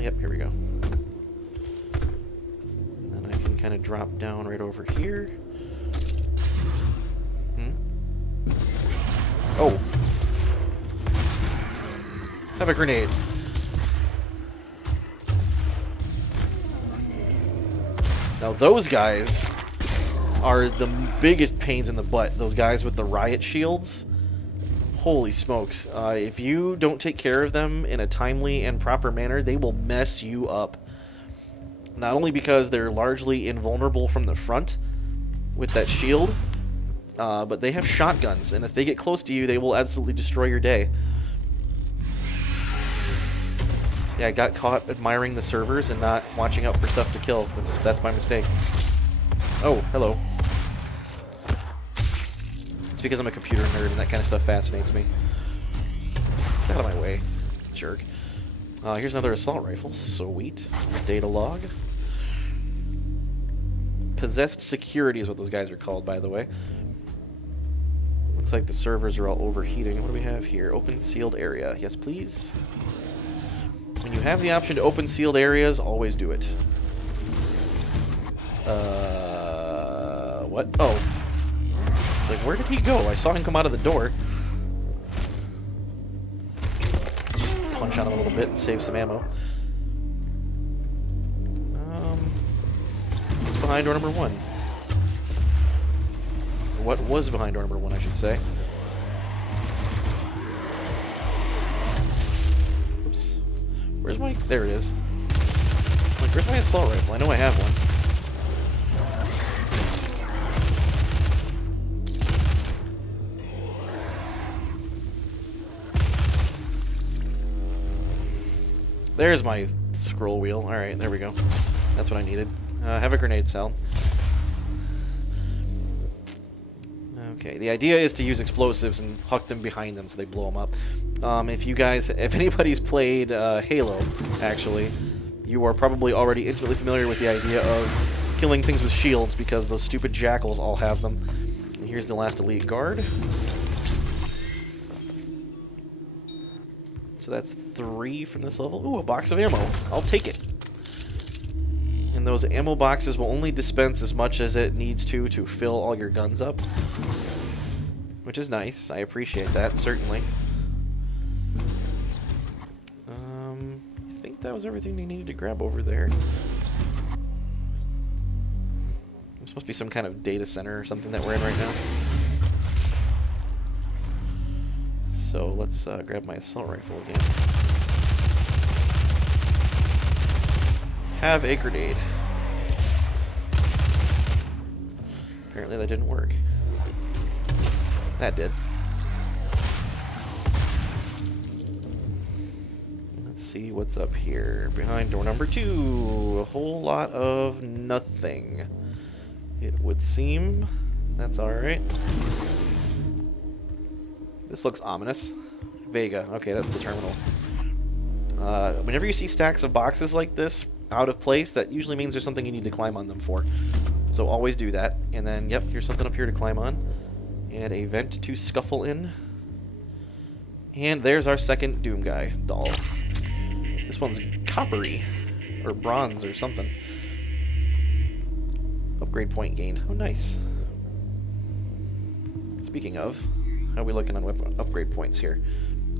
Yep, here we go. And then I can kind of drop down right over here. Oh. Have a grenade. Now those guys are the biggest pains in the butt. Those guys with the riot shields. Holy smokes. If you don't take care of them in a timely and proper manner, they will mess you up. Not only because they're largely invulnerable from the front with that shield, but they have shotguns, and if they get close to you, they will absolutely destroy your day. See, I got caught admiring the servers and not watching out for stuff to kill. That's my mistake. Oh, hello. It's because I'm a computer nerd and that kind of stuff fascinates me. Get out of my way, jerk. Here's another assault rifle. Sweet. Data log. Possessed security is what those guys are called, by the way. Looks like the servers are all overheating. What do we have here? Open sealed area. Yes, please. When you have the option to open sealed areas, always do it. What? Oh. It's like, where did he go? I saw him come out of the door. Punch on him a little bit and save some ammo. What's behind door number 1? What was behind door number 1, I should say. Oops. Where's my... There it is. Like, where's my assault rifle? I know I have one. There's my scroll wheel. Alright, there we go. That's what I needed. Have a grenade cell. Okay, the idea is to use explosives and huck them behind them so they blow them up. If anybody's played Halo, actually, you are probably already intimately familiar with the idea of killing things with shields because those stupid jackals all have them. And here's the last elite guard. So that's 3 from this level. Ooh, a box of ammo. I'll take it. And those ammo boxes will only dispense as much as it needs to fill all your guns up. Which is nice. I appreciate that, certainly. I think that was everything you needed to grab over there. There's supposed to be some kind of data center or something that we're in right now. So let's grab my assault rifle again. Have a grenade. Apparently that didn't work. That did. Let's see what's up here. Behind door number 2. A whole lot of nothing, it would seem. That's alright. This looks ominous. Vega. Okay, that's the terminal. Whenever you see stacks of boxes like this out of place, that usually means there's something you need to climb on them for. So always do that. And then, yep, here's something up here to climb on. And a vent to scuffle in. And there's our second Doom guy doll. This one's coppery. Or bronze or something. Upgrade point gained. Oh, nice. Speaking of, how are we looking on upgrade points here?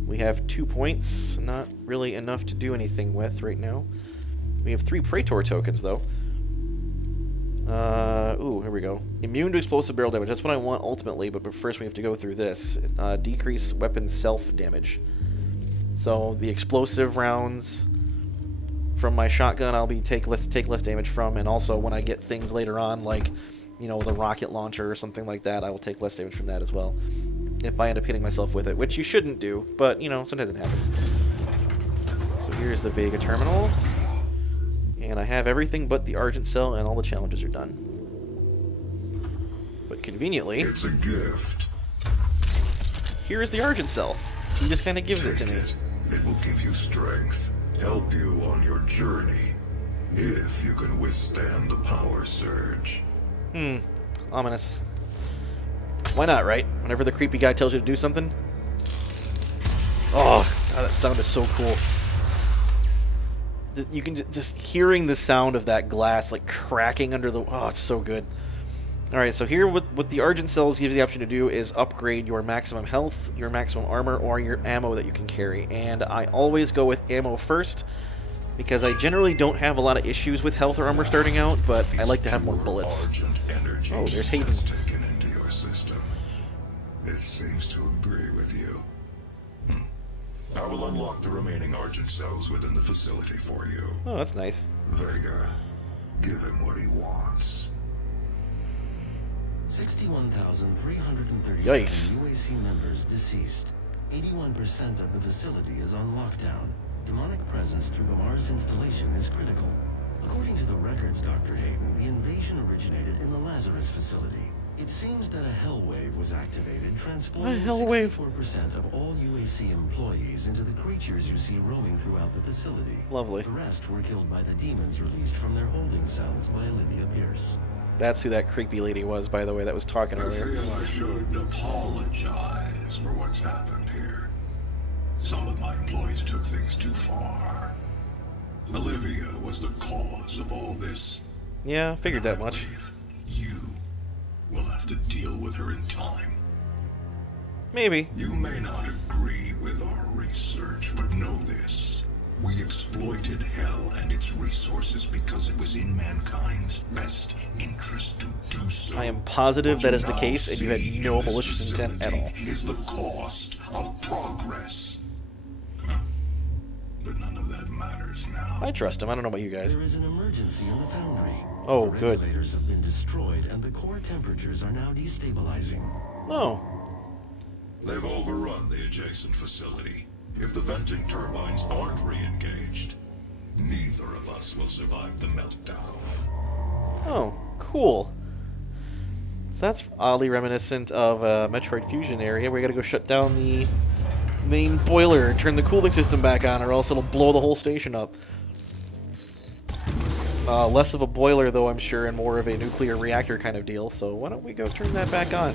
We have 2 points. Not really enough to do anything with right now. We have 3 Praetor tokens, though. Ooh, here we go. Immune to explosive barrel damage. That's what I want ultimately, but first we have to go through this. Decrease weapon self-damage. So, the explosive rounds from my shotgun I'll be take less damage from, and also when I get things later on, like, you know, the rocket launcher or something like that, I will take less damage from that as well. If I end up hitting myself with it, which you shouldn't do, but, you know, sometimes it happens. So here's the Vega terminal. And I have everything but the Argent Cell, and all the challenges are done. But conveniently, It's a gift. here is the Argent Cell. He just kind of gives it to me. It will give you strength, help you on your journey, if you can withstand the power surge. Ominous. Why not, right? Whenever the creepy guy tells you to do something. Oh, God, that sound is so cool. You can just hearing the sound of that glass like cracking under the... Oh, it's so good. Alright, so here what the Argent Cells gives you the option to do is upgrade your maximum health, your maximum armor, or your ammo that you can carry. And I always go with ammo first, because I generally don't have a lot of issues with health or armor starting out, but I like to have more bullets. Oh, there's Hayden. Taken into your system. It seems to agree with you. I will unlock the remaining Argent Cells within the facility for you. Oh, that's nice. Vega, give him what he wants. 61,337 Yikes. UAC members deceased. 81% of the facility is on lockdown. Demonic presence through the Mars installation is critical. According to the records, Dr. Hayden, the invasion originated in the Lazarus facility. It seems that a hell wave was activated, transforming 64% of all UAC employees into the creatures you see roaming throughout the facility. Lovely. The rest were killed by the demons released from their holding cells by Olivia Pierce. That's who that creepy lady was, by the way, that was talking I earlier. feel I should apologize for what's happened here. Some of my employees took things too far. Olivia was the cause of all this. Yeah, figured that I much. believe you will have to deal with her in time. Maybe. You may not agree with our research, but know this. We exploited hell and its resources because it was in mankind's best interest to do so. I am positive What that you is the now case, and you had see no in this malicious intent at all. facility is the cost of progress. Huh. But none of that matters now. I trust him. I don't know about you guys. There is an emergency in the foundry. Oh, the good. regulators have been destroyed, and the core temperatures are now destabilizing. Oh. They've overrun the adjacent facility. If the venting turbines aren't re-engaged, neither of us will survive the meltdown. Oh, cool. So that's oddly reminiscent of Metroid Fusion area, where you gotta go shut down the main boiler and turn the cooling system back on, or else it'll blow the whole station up. Less of a boiler, though, I'm sure, and more of a nuclear reactor kind of deal, so why don't we go turn that back on?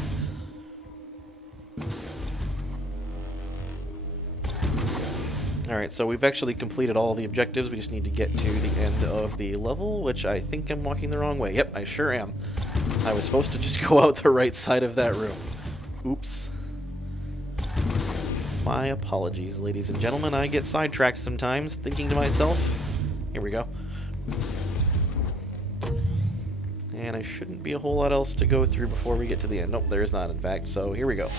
Alright, so we've actually completed all the objectives. We just need to get to the end of the level, which I think I'm walking the wrong way. Yep, I sure am. I was supposed to just go out the right side of that room. Oops. My apologies, ladies and gentlemen. I get sidetracked sometimes, thinking to myself, here we go. And I shouldn't be a whole lot else to go through before we get to the end. Nope, there is not, in fact, so here we go.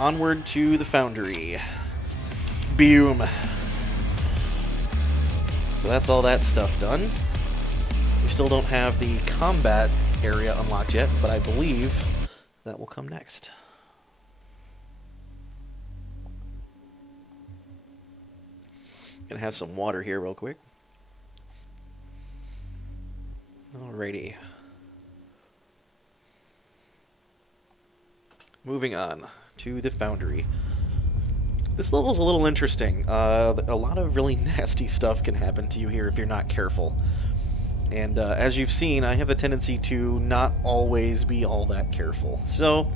Onward to the foundry. Boom. So that's all that stuff done. We still don't have the combat area unlocked yet, but I believe that will come next. Gonna have some water here real quick. Alrighty. Moving on to the foundry. This level's a little interesting. A lot of really nasty stuff can happen to you here if you're not careful. And as you've seen, I have a tendency to not always be all that careful. So,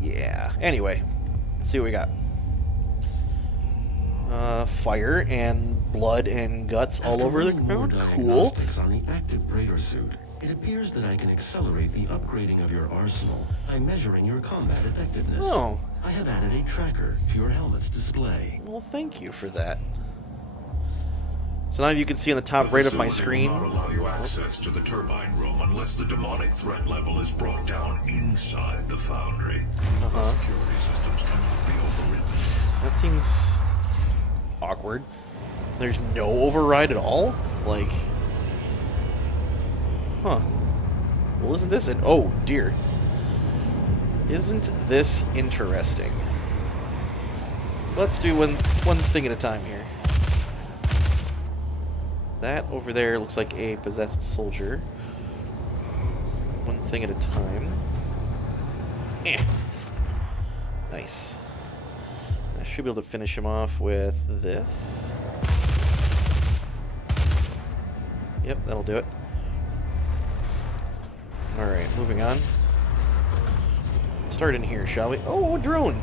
yeah. Anyway, let's see what we got. Fire and blood and guts all over the ground. Cool. On the active Praetor suit, it appears that I can accelerate the upgrading of your arsenal by measuring your combat effectiveness. Oh. I have added a tracker to your helmet's display. Well, thank you for that. So now you can see on the top right of my screen. Will not allow you access to the turbine room unless the demonic threat level is brought down inside the foundry. Security systems cannot be overridden. That seems awkward. There's no override at all? Like, huh. Well, isn't this oh, dear. Isn't this interesting? Let's do one thing at a time here. That over there looks like a possessed soldier. One thing at a time. Nice. I should be able to finish him off with this. Yep, that'll do it. Alright, moving on. Let's start in here, shall we? Oh, a drone!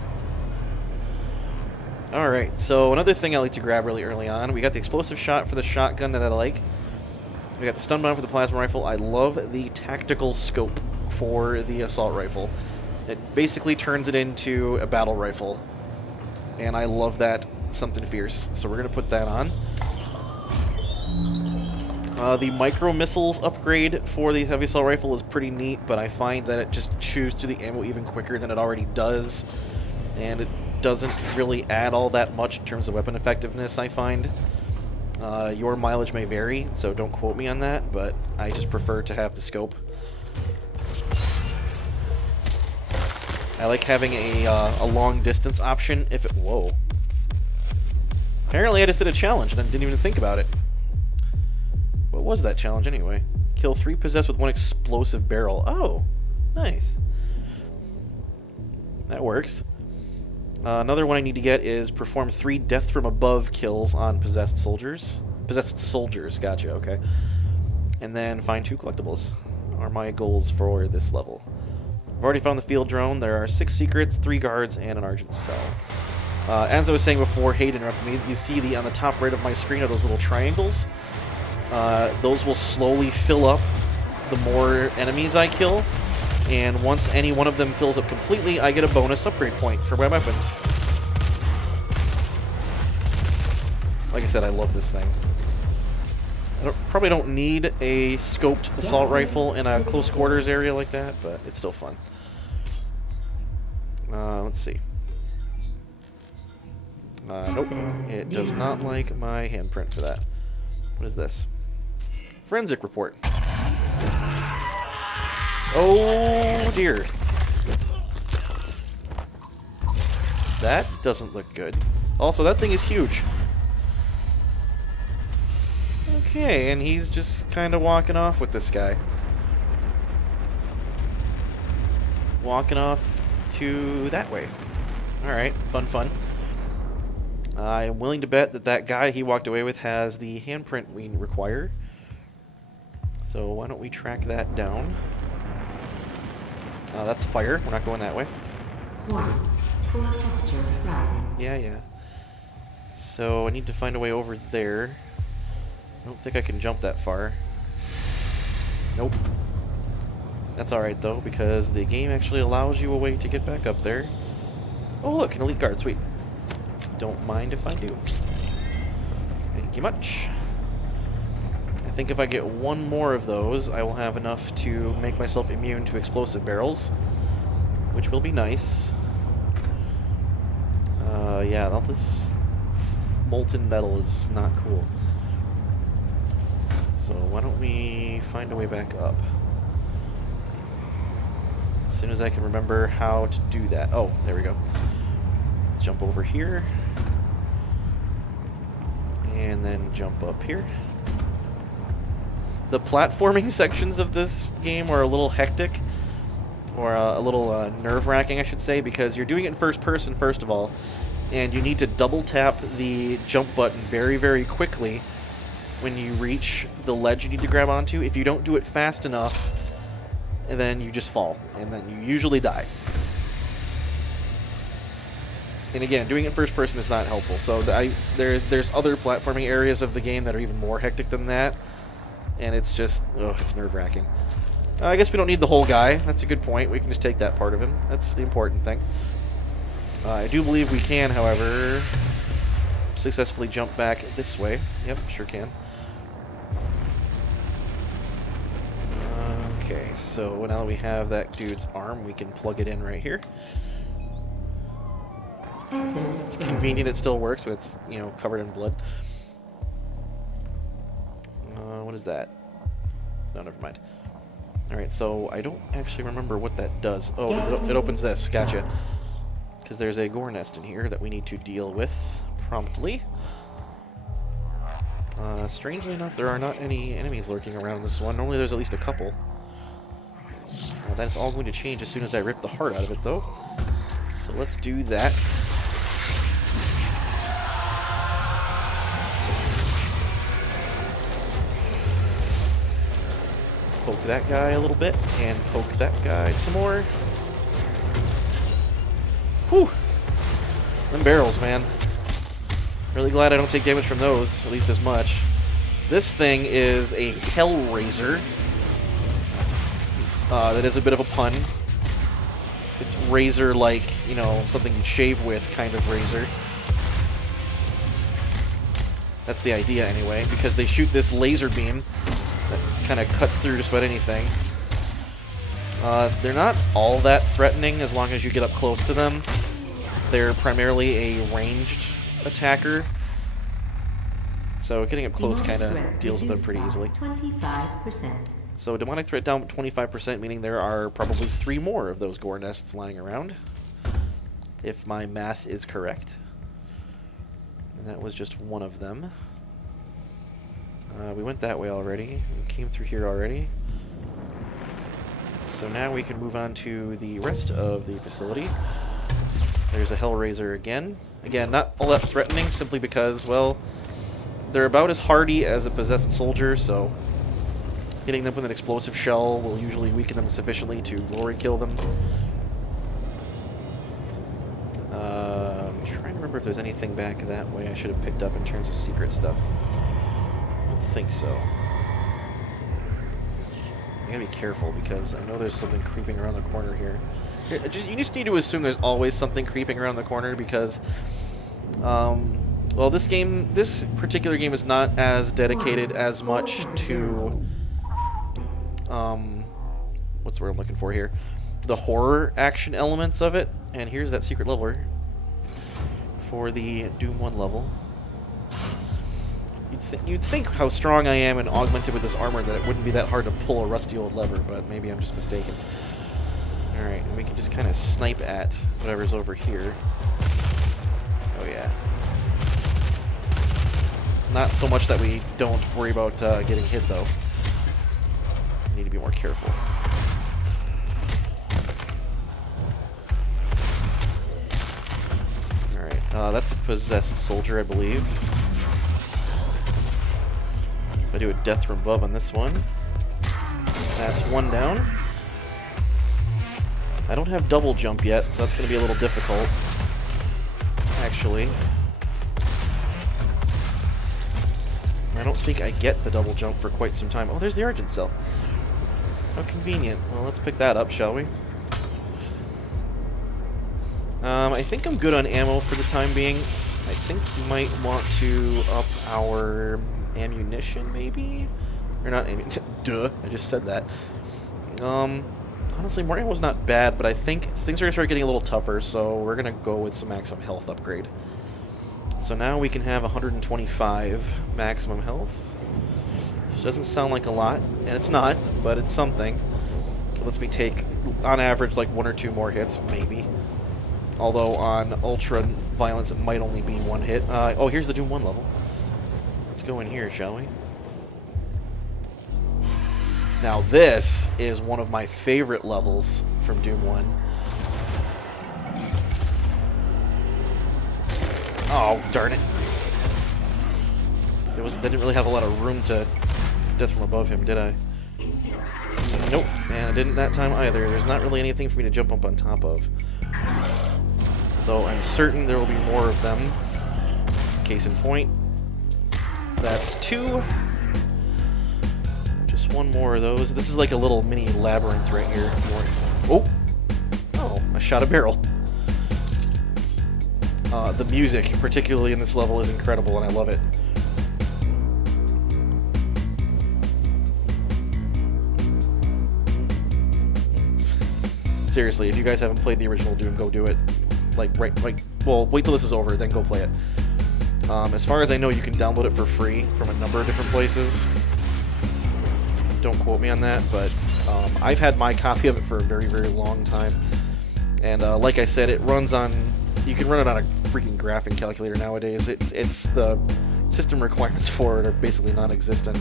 Alright, so another thing I like to grab really early on. We got the explosive shot for the shotgun that I like. We got the stun bomb for the plasma rifle. I love the tactical scope for the assault rifle. It basically turns it into a battle rifle. And I love that something fierce. So we're going to put that on. The micro missiles upgrade for the heavy assault rifle is pretty neat, but I find that it just chews through the ammo even quicker than it already does. And it doesn't really add all that much in terms of weapon effectiveness, I find. Your mileage may vary, so don't quote me on that, but I just prefer to have the scope. I like having a long distance option if it... Whoa. Apparently I just did a challenge and I didn't even think about it. What was that challenge anyway? Kill 3 possessed with 1 explosive barrel. Oh, nice. That works. Another one I need to get is perform 3 death from above kills on possessed soldiers. Possessed soldiers, gotcha, okay. And then find 2 collectibles are my goals for this level. I've already found the field drone. There are 6 secrets, 3 guards, and an Argent cell. As I was saying before, Hayden interrupted me. You see on the top right of my screen are those little triangles. Those will slowly fill up the more enemies I kill. And once any one of them fills up completely, I get a bonus upgrade point for my weapons. Like I said, I love this thing. I probably don't need a scoped assault rifle in a close quarters area like that, but it's still fun. Let's see. Nope, it does not like my handprint for that. What is this? Forensic report. Oh dear. That doesn't look good. Also, that thing is huge. Okay, and he's just kind of walking off with this guy. Walking off to that way. Alright, fun. I'm willing to bet that that guy he walked away with has the handprint we require. So why don't we track that down? That's fire. We're not going that way. Warning. Core temperature rising. Yeah. So I need to find a way over there. I don't think I can jump that far. Nope. That's alright though, because the game actually allows you a way to get back up there. Oh look, an elite guard, sweet. Don't mind if I do. Thank you much. I think if I get one more of those, I will have enough to make myself immune to explosive barrels, which will be nice. Yeah, all this molten metal is not cool. So why don't we find a way back up? As soon as I can remember how to do that. Oh, there we go. Let's jump over here. And then jump up here. The platforming sections of this game are a little hectic. Or a little nerve-wracking, I should say, because you're doing it in first person, first of all. And you need to double tap the jump button very, very quickly when you reach the ledge you need to grab onto. If you don't do it fast enough, then you just fall, and then you usually die. And again, doing it first person is not helpful. So there's other platforming areas of the game that are even more hectic than that, and it's just, it's nerve-wracking. I guess we don't need the whole guy. That's a good point. We can just take that part of him. That's the important thing. I do believe we can, however, successfully jump back this way. Yep, sure can. Okay, so now that we have that dude's arm, we can plug it in right here. It's convenient it still works, but it's, you know, covered in blood. What is that? No, never mind. Alright, so I don't actually remember what that does. Oh, it opens this. Gotcha. Because there's a gore nest in here that we need to deal with promptly. Strangely enough, there are not any enemies lurking around this one. Normally there's at least a couple. That's all going to change as soon as I rip the heart out of it, though. So let's do that. Poke that guy a little bit, and poke that guy some more. Whew! Them barrels, man. Really glad I don't take damage from those, at least as much. This thing is a Hellraiser. That is a bit of a pun. It's razor like, you know, something you shave with kind of razor. That's the idea, anyway, because they shoot this laser beam that kind of cuts through just about anything. They're not all that threatening as long as you get up close to them. They're primarily a ranged attacker, so getting up close kind of deals with them pretty easily. 25%. So demonic threat down 25%, meaning there are probably 3 more of those gore nests lying around, if my math is correct. And that was just one of them. We went that way already. We came through here already. So now we can move on to the rest of the facility. There's a Hellraiser again. Again, not all that threatening, simply because, well, they're about as hardy as a possessed soldier, so hitting them with an explosive shell will usually weaken them sufficiently to glory kill them. I'm trying to remember if there's anything back that way I should have picked up in terms of secret stuff. I don't think so. I gotta be careful because I know there's something creeping around the corner here. You just need to assume there's always something creeping around the corner because, well, this particular game is not as dedicated as much to, what's the word I'm looking for here? The horror action elements of it. And here's that secret leveler for the Doom 1 level. You'd think how strong I am and augmented with this armor that it wouldn't be that hard to pull a rusty old lever, but maybe I'm just mistaken. Alright, and we can just kind of snipe at whatever's over here. Oh yeah. Not so much that we don't worry about getting hit, though. We need to be more careful. Alright, that's a possessed soldier, I believe. If I do a death from above on this one, that's one down. I don't have double jump yet, so that's going to be a little difficult, actually. I don't think I get the double jump for quite some time. Oh, there's the Argent Cell. How convenient. Well, let's pick that up, shall we? I think I'm good on ammo for the time being. I think we might want to up our ammunition, maybe? Or not ammunition. Duh, I just said that. Honestly, more ammo's not bad, but I think things are going to start getting a little tougher, so we're going to go with some maximum health upgrade. So now we can have 125 maximum health. Which doesn't sound like a lot, and it's not, but it's something. It lets me take, on average, like 1 or 2 more hits, maybe. Although on Ultra Violence, it might only be 1 hit. Oh, here's the Doom 1 level. Let's go in here, shall we? Now this is one of my favorite levels from Doom 1. Oh, darn it. They didn't really have a lot of room to death from above him, did I? Nope, and I didn't that time either. There's not really anything for me to jump up on top of. Though I'm certain there will be more of them. Case in point. That's 2. Just one more of those. This is like a little mini labyrinth right here. Oh! Oh, I shot a barrel. The music, particularly in this level, is incredible, and I love it. Seriously, if you guys haven't played the original Doom, go do it. Well, wait till this is over, then go play it. As far as I know, you can download it for free from a number of different places. Don't quote me on that, but I've had my copy of it for a very, very long time. And like I said, it runs on... You can run it on a freaking graphing calculator nowadays. It's the system requirements for it are basically non-existent.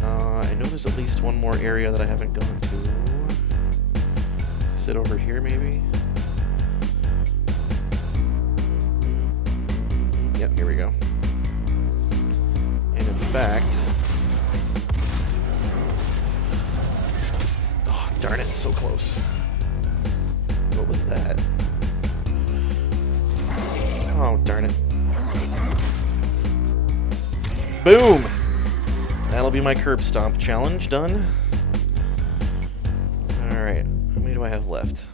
I know there's at least one more area that I haven't gone to. Does it sit over here, maybe? Yep, here we go. And in fact... Oh, darn it, so close. What was that? Oh, darn it. Boom! That'll be my curb stomp challenge done. Alright, how many do I have left?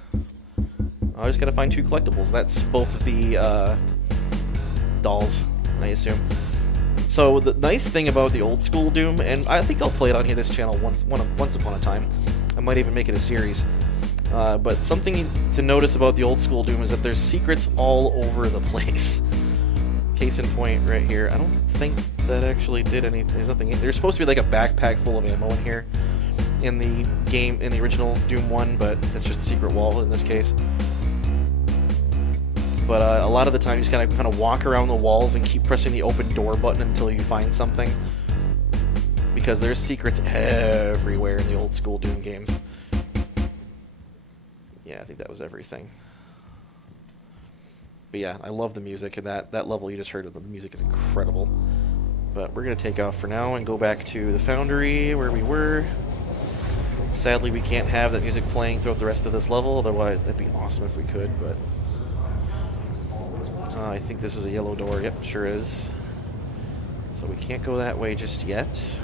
I just gotta find 2 collectibles. That's both of the dolls, I assume. So the nice thing about the old school Doom, and I think I'll play it on here this channel once upon a time. I might even make it a series. But something to notice about the old school Doom is that there's secrets all over the place. Case in point right here. I don't think that actually did anything. There's nothing. There's supposed to be like a backpack full of ammo in here in the game, in the original Doom 1, but it's just a secret wall in this case. But a lot of the time you just kind of walk around the walls and keep pressing the open door button until you find something. Because there's secrets everywhere in the old school Doom games. Yeah, I think that was everything. But yeah, I love the music, and that level you just heard of the music is incredible. But we're going to take off for now and go back to the Foundry where we were. Sadly, we can't have that music playing throughout the rest of this level, otherwise that'd be awesome if we could, but... I think this is a yellow door. Yep, sure is. So we can't go that way just yet.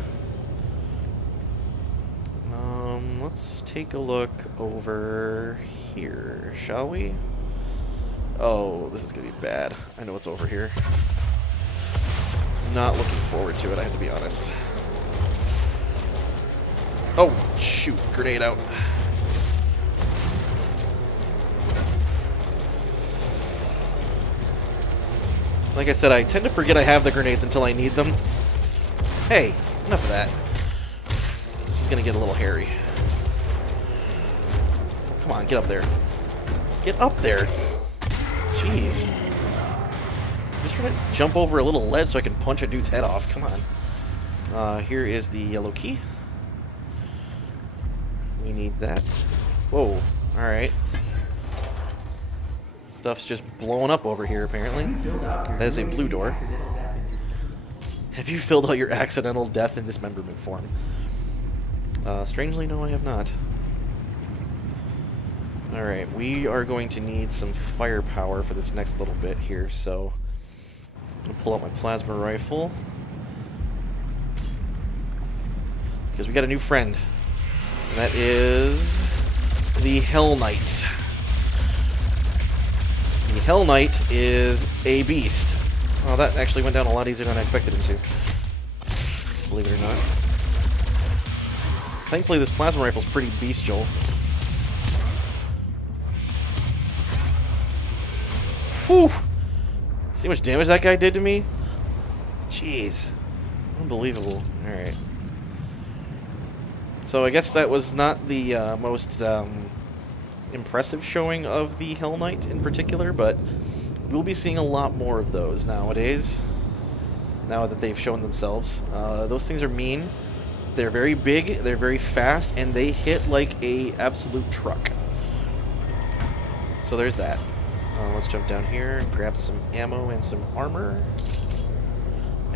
Let's take a look over here, shall we? Oh, this is going to be bad. I know what's over here. Not looking forward to it, I have to be honest. Oh, shoot. Grenade out. Like I said, I tend to forget I have the grenades until I need them. Hey, enough of that. This is going to get a little hairy. Come on, get up there. Get up there. Jeez. I'm just trying to jump over a little ledge so I can punch a dude's head off. Come on. Here is the yellow key. We need that. Whoa. Alright. Stuff's just blowing up over here, apparently. That is a blue door. Have you filled out your accidental death and dismemberment form? Strangely, no, I have not. Alright, we are going to need some firepower for this next little bit here, so... I'm going to pull out my plasma rifle. Because we got a new friend. And that is... the Hell Knight. The Hell Knight is a beast. Oh, that actually went down a lot easier than I expected him to. Believe it or not. Thankfully, this plasma rifle's pretty bestial. Whew! See how much damage that guy did to me? Jeez. Unbelievable. Alright. So I guess that was not the most impressive showing of the Hell Knight in particular, but we'll be seeing a lot more of those nowadays, now that they've shown themselves. Those things are mean. They're very big, they're very fast, and they hit like a absolute truck. So there's that. Let's jump down here and grab some ammo and some armor.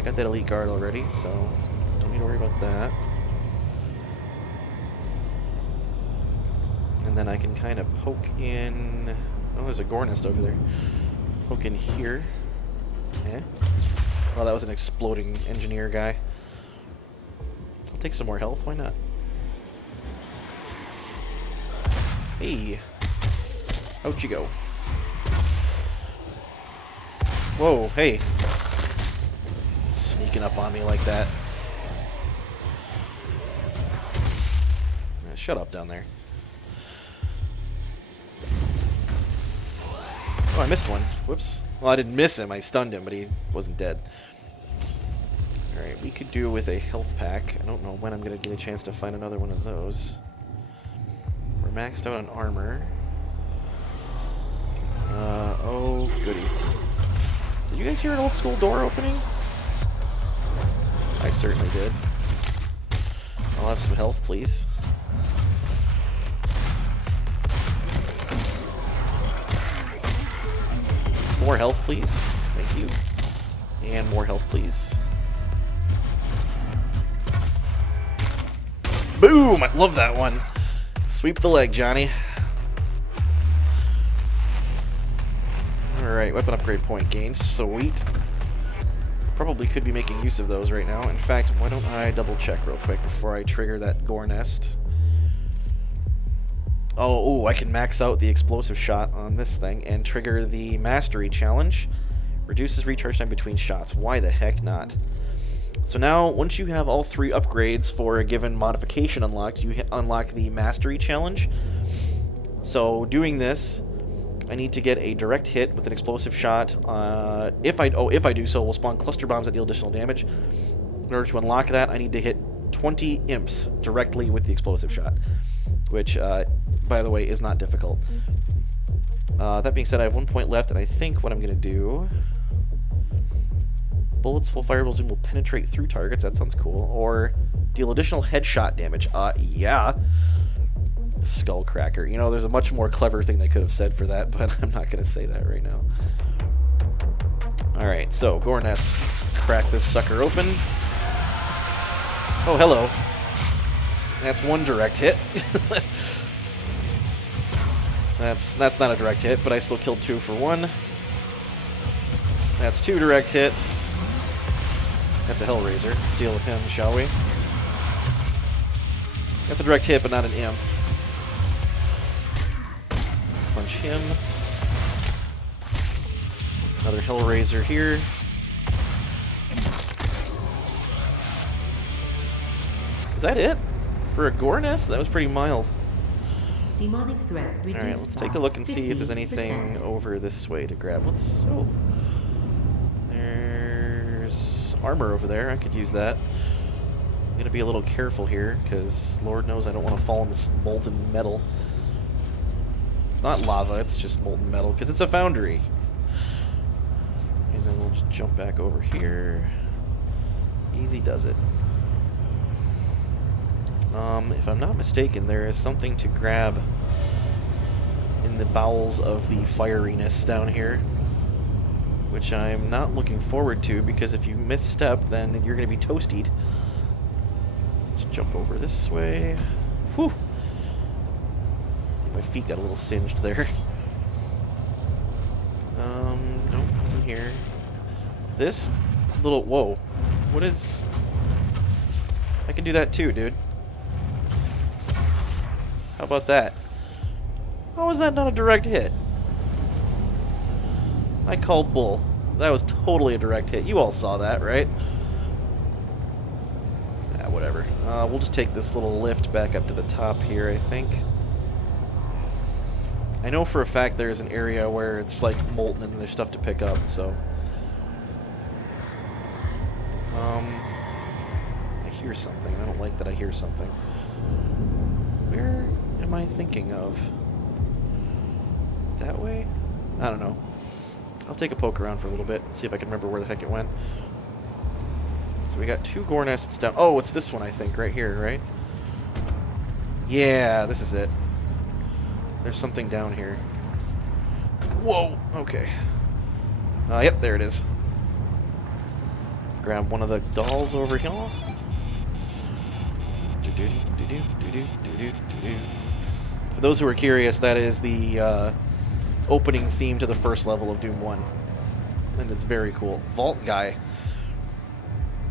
got that elite guard already, so don't need to worry about that. And then I can kind of poke in... Oh, there's a gore nest over there. Poke in here. Yeah. Well, that was an exploding engineer guy. I'll take some more health, why not? Hey. How'd you go? Whoa, hey. Sneaking up on me like that. Shut up down there. Oh, I missed one. Whoops. Well, I didn't miss him. I stunned him, but he wasn't dead. Alright, we could do with a health pack. I don't know when I'm going to get a chance to find another one of those. We're maxed out on armor. Oh, goody. Did you guys hear an old school door opening? I certainly did. I'll have some health, please. More health, please. Thank you. And more health, please. Boom! I love that one. Sweep the leg, Johnny. Alright, weapon upgrade point gained. Sweet. Probably could be making use of those right now. In fact, why don't I double check real quick before I trigger that gore nest. Oh, ooh, I can max out the explosive shot on this thing and trigger the mastery challenge. Reduces recharge time between shots. Why the heck not? So now, once you have all 3 upgrades for a given modification unlocked, you unlock the mastery challenge. So doing this, I need to get a direct hit with an explosive shot. If I do so, we'll spawn cluster bombs that deal additional damage. In order to unlock that, I need to hit 20 imps directly with the explosive shot, which, by the way, is not difficult. That being said, I have 1 point left, and I think what I'm going to do... Bullets full fire zoom will penetrate through targets. That sounds cool. Or deal additional headshot damage. Yeah. Skullcracker. You know, there's a much more clever thing they could have said for that, but I'm not going to say that right now. Alright, so, gore nest. Let's crack this sucker open. Oh, hello. That's 1 direct hit. That's not a direct hit, but I still killed 2 for 1. That's 2 direct hits. That's a Hellraiser. Let's deal with him, shall we? That's a direct hit, but not an imp. Punch him. Another Hellraiser here. Is that it? For a gore nest? That was pretty mild. Demonic threat reduced. Alright, let's take a look and see if there's anything over this way to grab. Let's... Oh. There's armor over there. I could use that. I'm going to be a little careful here, because Lord knows I don't want to fall in this molten metal. It's not lava, it's just molten metal, because it's a foundry. And then we'll just jump back over here. Easy does it. If I'm not mistaken, there is something to grab in the bowels of the fieriness down here, which I'm not looking forward to, because if you misstep, then you're going to be toasted. Just jump over this way. Whew! I think my feet got a little singed there. Nope, nothing here. This little... Whoa. What is... I can do that too, dude. How about that? How was that not a direct hit? I call bull. That was totally a direct hit. You all saw that, right? Ah, whatever. We'll just take this little lift back up to the top here, I think. I know for a fact there's an area where it's like molten and there's stuff to pick up, so... I hear something. I don't like that I hear something. Where am I thinking of? That way? I don't know. I'll take a poke around for a little bit and see if I can remember where the heck it went. So we got 2 gore nests down. Oh, it's this one, I think, right here, right? Yeah, this is it. There's something down here. Whoa! Okay. Yep, there it is. Grab one of the dolls over here. For those who are curious, that is the opening theme to the first level of Doom 1. And it's very cool. Vault Guy.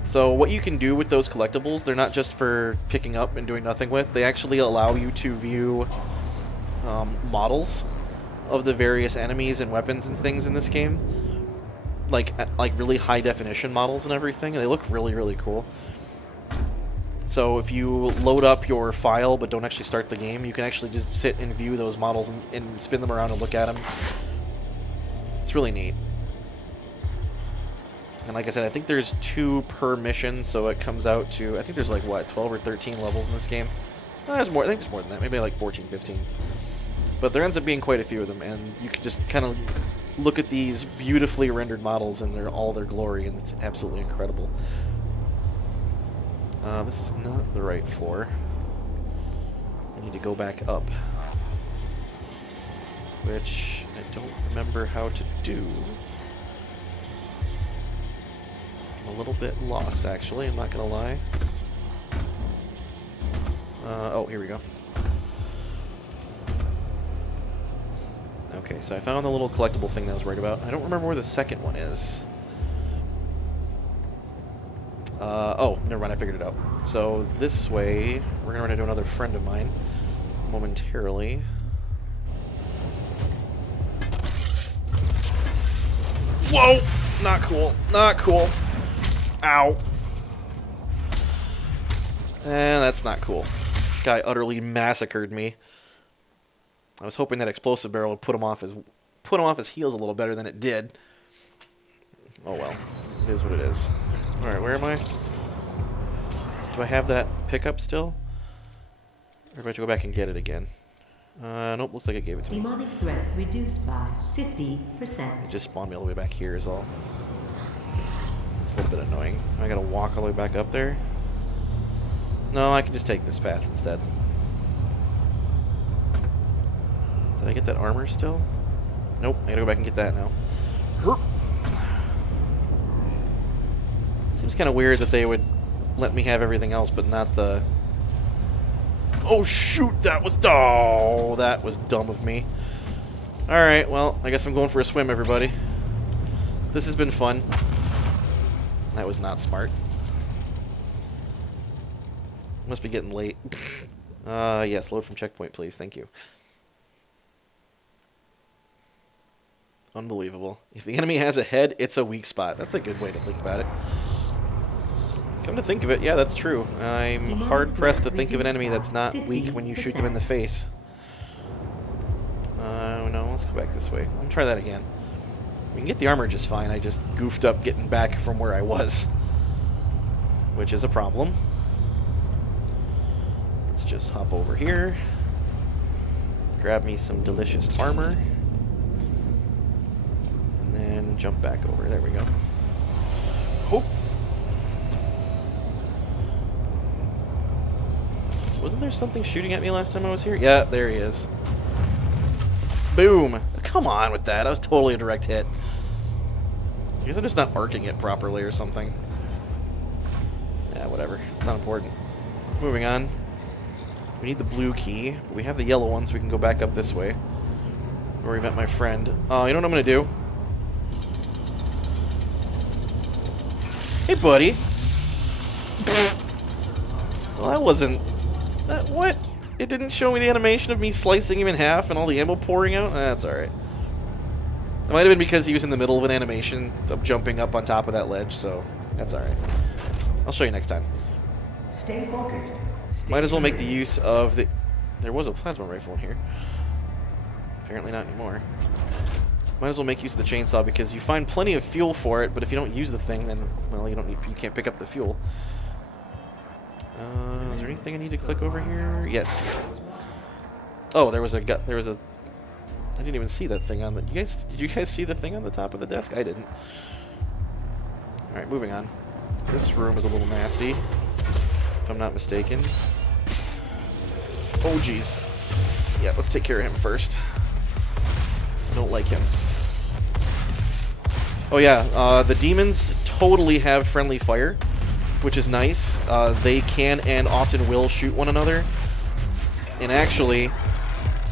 So what you can do with those collectibles, they're not just for picking up and doing nothing with. They actually allow you to view models of the various enemies and weapons and things in this game. Like really high definition models and everything. And they look really, really cool. So if you load up your file but don't actually start the game, you can actually just sit and view those models and spin them around and look at them. It's really neat. And like I said, I think there's 2 per mission, so it comes out to, I think there's like, what, 12 or 13 levels in this game? No, there's more, I think there's more than that, maybe like 14, 15. But there ends up being quite a few of them, and you can just kind of look at these beautifully rendered models in all their glory, and it's absolutely incredible. This is not the right floor. I need to go back up. Which I don't remember how to do. I'm a little bit lost, actually, I'm not gonna lie. Oh, here we go. Okay, so I found the little collectible thing that I was worried about. I don't remember where the second one is. Oh, never mind, I figured it out. So, this way, we're gonna run into another friend of mine momentarily. Whoa! Not cool. Not cool. Ow. That's not cool. Guy utterly massacred me. I was hoping that explosive barrel would put him off his heels a little better than it did. Oh well. It is what it is. Alright, where am I? Do I have that pickup still? Or do I have to go back and get it again? Nope, looks like it gave it to me. Demonic threat reduced by 50%. It just spawned me all the way back here is all. It's a little bit annoying. I gotta walk all the way back up there? No, I can just take this path instead. Did I get that armor still? Nope, I gotta go back and get that now. Herp. Seems kind of weird that they would let me have everything else, but not the... Oh shoot, that was dumb of me. Alright, well, I guess I'm going for a swim, everybody. This has been fun. That was not smart. Must be getting late. Yes, load from checkpoint, please. Thank you. Unbelievable. If the enemy has a head, it's a weak spot. That's a good way to think about it. Come to think of it, yeah, that's true. I'm hard-pressed to think of an enemy that's not weak when you shoot them in the face. No, let's go back this way. Let me try that again. We can get the armor just fine. I just goofed up getting back from where I was. Which is a problem. Let's just hop over here. Grab me some delicious armor. And then jump back over. There we go. Oh! Wasn't there something shooting at me last time I was here? Yeah, there he is. Boom! Come on with that. That was totally a direct hit. I guess I'm just not arcing it properly or something. Yeah, whatever. It's not important. Moving on. We need the blue key, but we have the yellow one, so we can go back up this way. Where we met my friend. Oh, you know what I'm gonna do? Hey, buddy! Well, that wasn't... That, what? It didn't show me the animation of me slicing him in half and all the ammo pouring out? That's alright. It might have been because he was in the middle of an animation of jumping up on top of that ledge, so that's alright. I'll show you next time. Stay focused. Might as well make the use of the... There was a plasma rifle in here. Apparently not anymore. Might as well make use of the chainsaw because you find plenty of fuel for it, but if you don't use the thing, then, well, you can't pick up the fuel. Is there anything I need to click over here? Yes. Oh, there was a... I didn't even see that thing on the... Did you guys see the thing on the top of the desk? I didn't. Alright, moving on. This room is a little nasty, if I'm not mistaken. Oh, jeez. Yeah, let's take care of him first. I don't like him. Oh, yeah, the demons totally have friendly fire, which is nice. They can and often will shoot one another. And actually,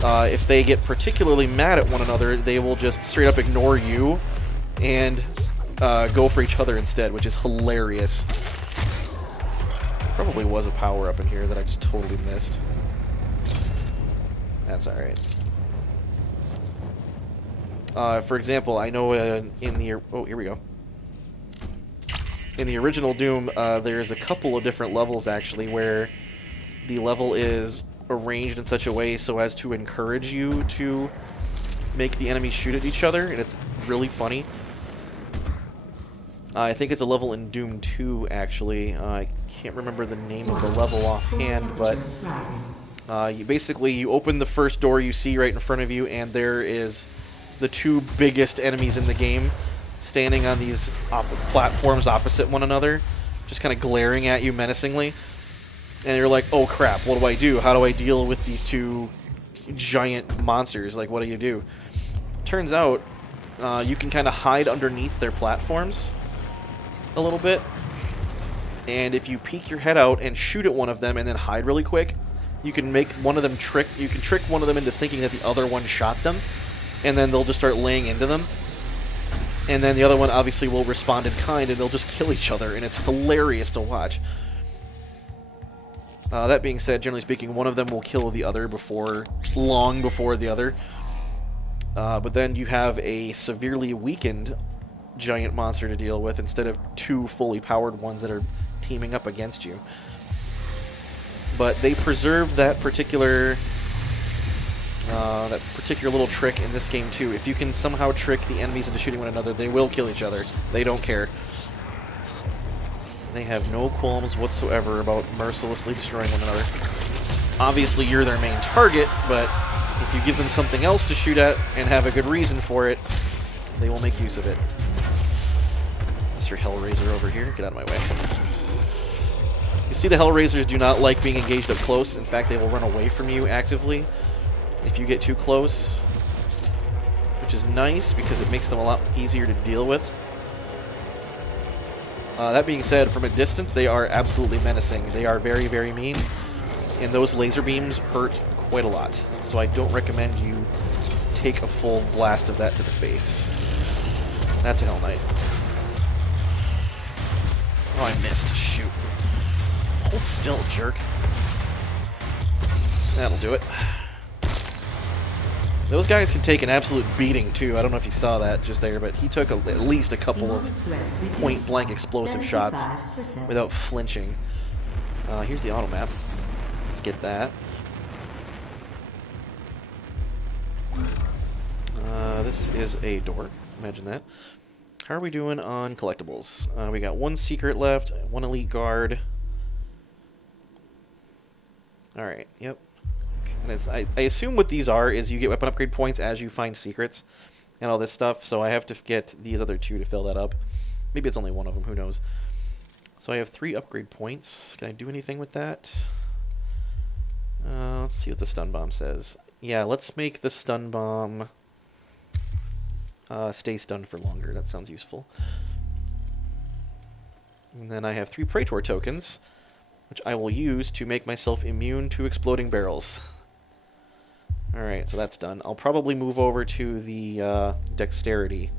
if they get particularly mad at one another, they will just straight up ignore you and go for each other instead, which is hilarious. Probably was a power-up in here that I just totally missed. That's alright. For example, I know in the... Oh, here we go. In the original Doom, there's a couple of different levels, actually, where the level is arranged in such a way so as to encourage you to make the enemies shoot at each other, and it's really funny. I think it's a level in Doom 2, actually. I can't remember the name of the level offhand, but you open the first door you see right in front of you, and there is the two biggest enemies in the game standing on these platforms opposite one another, just kind of glaring at you menacingly. And you're like, oh crap, what do I do? How do I deal with these two giant monsters? Like, what do you do? Turns out, you can kind of hide underneath their platforms a little bit. And if you peek your head out and shoot at one of them and then hide really quick, you can make one of them trick one of them into thinking that the other one shot them, and then they'll just start laying into them. And then the other one obviously will respond in kind, and they'll just kill each other, and it's hilarious to watch. That being said, generally speaking, one of them will kill the other long before the other. But then you have a severely weakened giant monster to deal with instead of two fully powered ones that are teaming up against you. But they preserved that particular little trick in this game too. If you can somehow trick the enemies into shooting one another, they will kill each other. They don't care. They have no qualms whatsoever about mercilessly destroying one another. Obviously, you're their main target, but if you give them something else to shoot at and have a good reason for it, they will make use of it. Mr. Hellraiser over here, get out of my way. You see, the Hellraisers do not like being engaged up close. In fact, they will run away from you actively if you get too close, which is nice because it makes them a lot easier to deal with. That being said, from a distance, they are absolutely menacing. They are very, very mean, and those laser beams hurt quite a lot. So I don't recommend you take a full blast of that to the face. That's a Hell Knight. Oh, I missed. Shoot. Hold still, jerk. That'll do it. Those guys can take an absolute beating, too. I don't know if you saw that just there, but he took at least a couple of point-blank explosive shots without flinching. Here's the auto map. Let's get that. This is a door. Imagine that. How are we doing on collectibles? We got one secret left, one elite guard. Alright, yep. And I assume what these are is you get weapon upgrade points as you find secrets and all this stuff, so I have to get these other two to fill that up. Maybe it's only one of them, who knows. So I have 3 upgrade points. Can I do anything with that? Let's see what the stun bomb says. Yeah, let's make the stun bomb stay stunned for longer. That sounds useful. And then I have 3 Praetor tokens, which I will use to make myself immune to exploding barrels. Alright, so that's done. I'll probably move over to the dexterity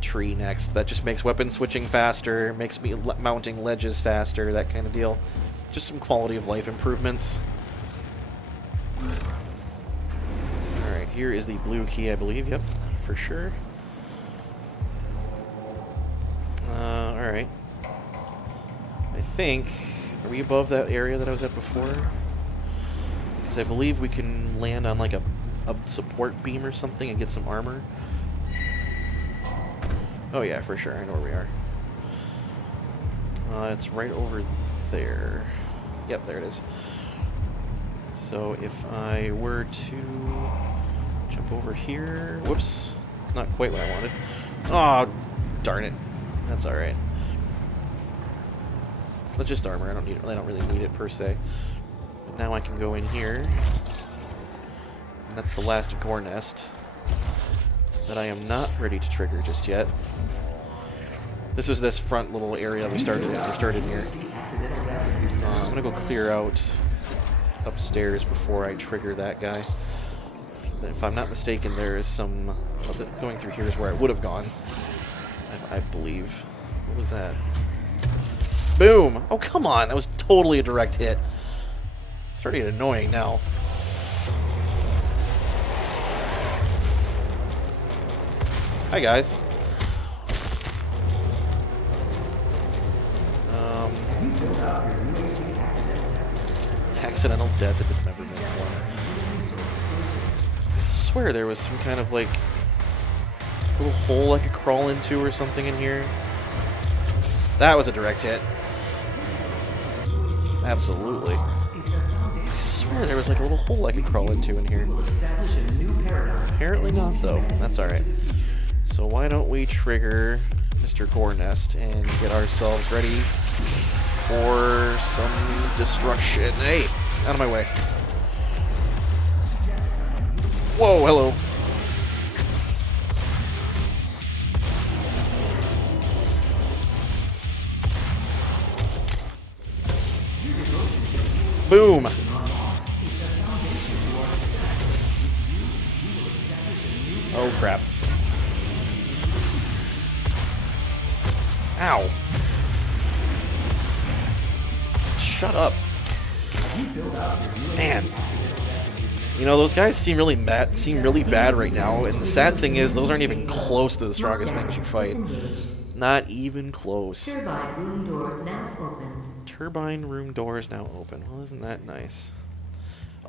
tree next. That just makes weapon switching faster, makes me mounting ledges faster, that kind of deal. Just some quality of life improvements. Alright, here is the blue key, I believe. Yep, for sure. Alright. I think... Are we above that area that I was at before? Because I believe we can land on like a support beam or something and get some armor. Oh yeah, for sure. I know where we are. It's right over there. Yep, there it is. So if I were to jump over here... Whoops. That's not quite what I wanted. Oh, darn it. That's alright. It's not just armor. I don't really need it per se. But now I can go in here. And that's the last gore nest that I am not ready to trigger just yet. This was this front little area we started in. We started here. I'm gonna go clear out upstairs before I trigger that guy. If I'm not mistaken, there is some... going through here is where I would have gone, I believe. What was that? Boom! Oh, come on! That was totally a direct hit. It's starting to get annoying now. Hi, guys. Accidental death at dismemberment. I swear there was some kind of, like, little hole I could crawl into or something in here. That was a direct hit. Absolutely. I swear there was, like, a little hole I could crawl into in here. Apparently not, though. That's alright. So why don't we trigger Mr. Gorenest and get ourselves ready for some destruction. Hey, out of my way. Whoa, hello. Boom. Oh, crap. Ow. Shut up. Man. You know, those guys seem really bad right now, and the sad thing is those aren't even close to the strongest things you fight. Not even close. Turbine room doors now open. Turbine room doors now open. Well, isn't that nice?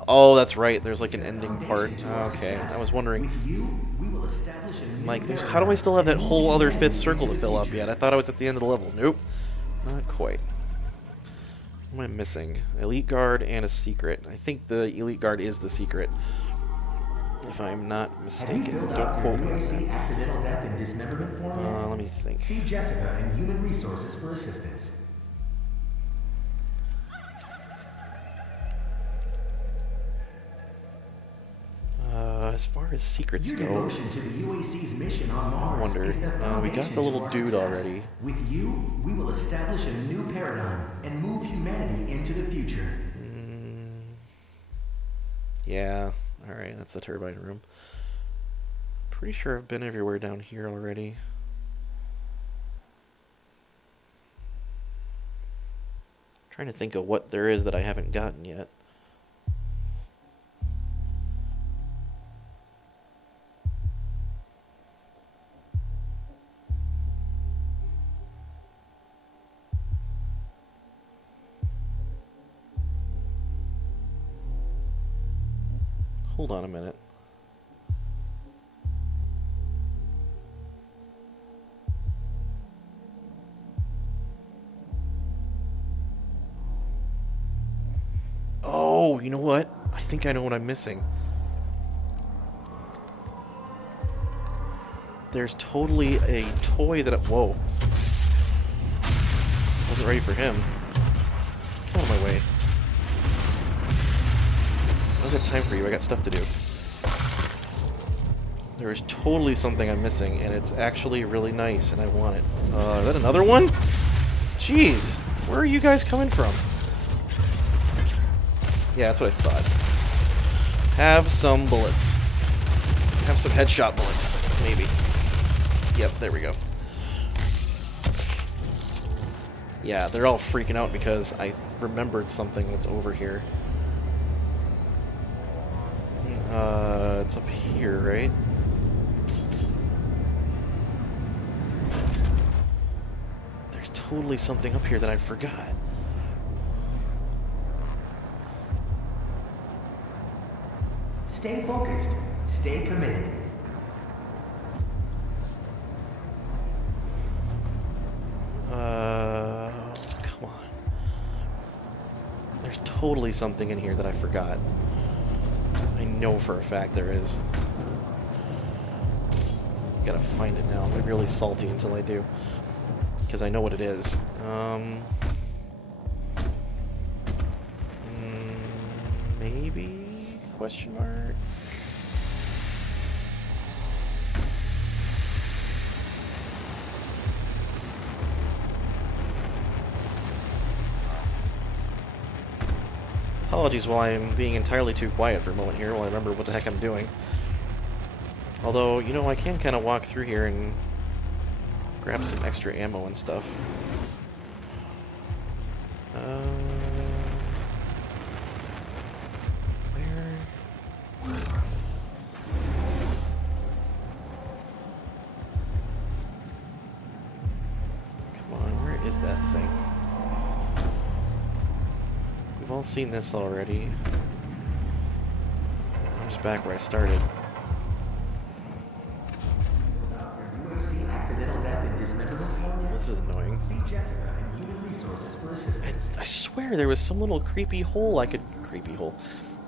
Oh, that's right. There's like an ending part. Okay, I was wondering. Like, how do I still have that whole other 5th circle to fill up yet? I thought I was at the end of the level. Nope. Not quite. What am I missing? Elite Guard and a secret. I think the Elite Guard is the secret, if I'm not mistaken. Don't quote me on that. Accidental death and dismemberment format? Let me think. See Jessica in Human Resources for assistance. As far as secrets Your go, devotion to the UAC's mission on Mars is the we got foundation the little to our dude success. already. With you, we will establish a new paradigm and move humanity into the future. Yeah. Alright, that's the turbine room. Pretty sure I've been everywhere down here already. Trying to think of what there is that I haven't gotten yet. Hold on a minute. Oh, you know what? I think I know what I'm missing. There's totally a toy that whoa. Wasn't ready for him. Get out of my way. I don't have time for you. I got stuff to do. There is totally something I'm missing, and it's actually really nice, and I want it. Is that another one? Jeez. Where are you guys coming from? Yeah, that's what I thought. Have some bullets. Have some headshot bullets. Maybe. Yep, there we go. Yeah, they're all freaking out because I remembered something that's over here. It's up here, right? There's totally something up here that I forgot. Stay focused. Stay committed. Come on. There's totally something in here that I forgot. I know for a fact there is. Gotta find it now. I'm gonna be really salty until I do. Because I know what it is. Maybe? Question mark? apologies while I'm being entirely too quiet for a moment here while I remember what the heck I'm doing. Although, you know, I can kind of walk through here and grab some extra ammo and stuff. Where? Come on, where is that thing? We've all seen this already. I'm just back where I started. Accidental death and dismemberment form yet? This is annoying. See Jessica and Human Resources for assistance. I swear there was some little creepy hole I could... Creepy hole.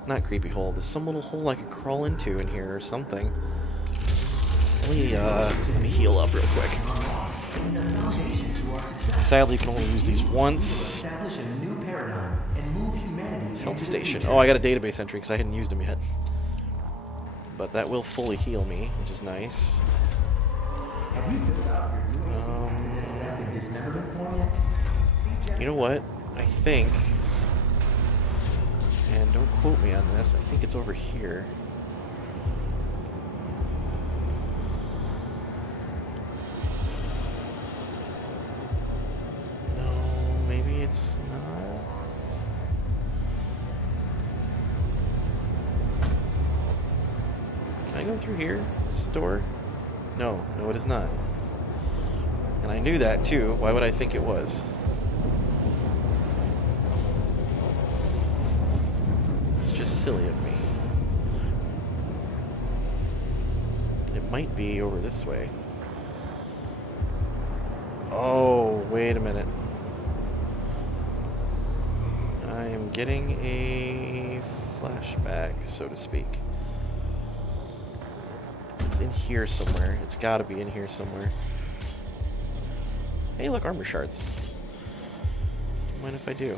Not creepy hole. There's some little hole I could crawl into in here or something. Let me heal up real quick. Sadly, you can only use these once. Establish a new paradigm and move humanity Health into the station. future. Oh, I got a database entry because I hadn't used them yet. But that will fully heal me, which is nice. Have you filled out your UAC accidental death and dismemberment form yet? See Jessica. You know what? I think, and don't quote me on this, I think it's over here. No, maybe it's not. Can I go through here? This door? No, no it is not. And I knew that too. Why would I think it was? It's just silly of me. It might be over this way. Oh, wait a minute. I am getting a flashback, so to speak. It's in here somewhere. It's gotta be in here somewhere. Hey, look, armor shards. Don't mind if I do.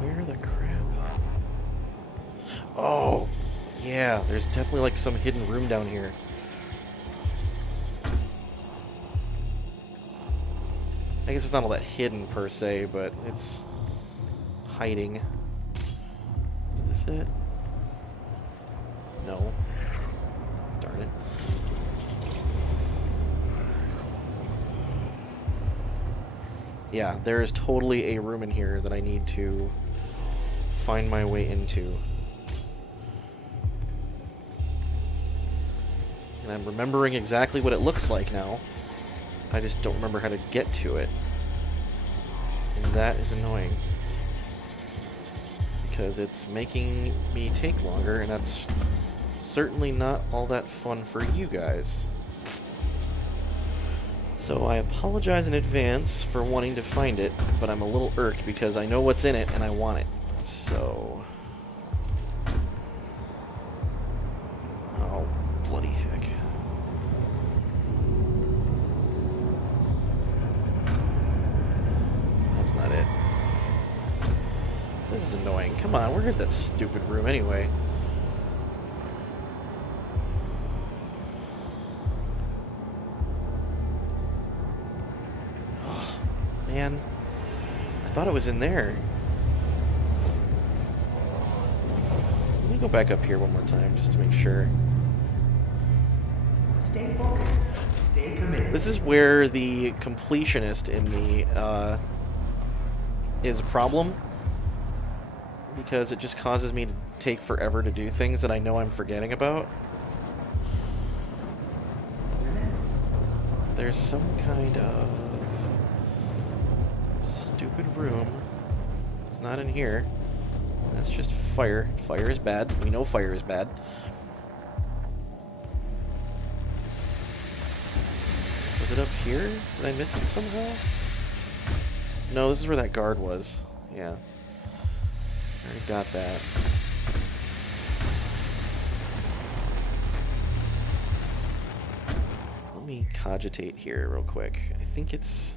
Where the crap? Oh, yeah, there's definitely like some hidden room down here. I guess it's not all that hidden per se, but it's hiding. Is this it? No. Darn it. Yeah, there is totally a room in here that I need to find my way into. And I'm remembering exactly what it looks like now. I just don't remember how to get to it. And that is annoying. Because it's making me take longer, and that's certainly not all that fun for you guys. So I apologize in advance for wanting to find it, but I'm a little irked because I know what's in it and I want it. So... oh, bloody heck. That's not it. This is annoying. Come on, where is that stupid room anyway? Oh, man. I thought it was in there. Let me go back up here one more time just to make sure. Stay focused. Stay committed. This is where the completionist in me is a problem. Because it just causes me to take forever to do things that I know I'm forgetting about. There's some kind of stupid room. It's not in here. That's just fire. Fire is bad. We know fire is bad. Was it up here? Did I miss it somehow? No, this is where that guard was. Yeah. I already got that. Let me cogitate here real quick. I think it's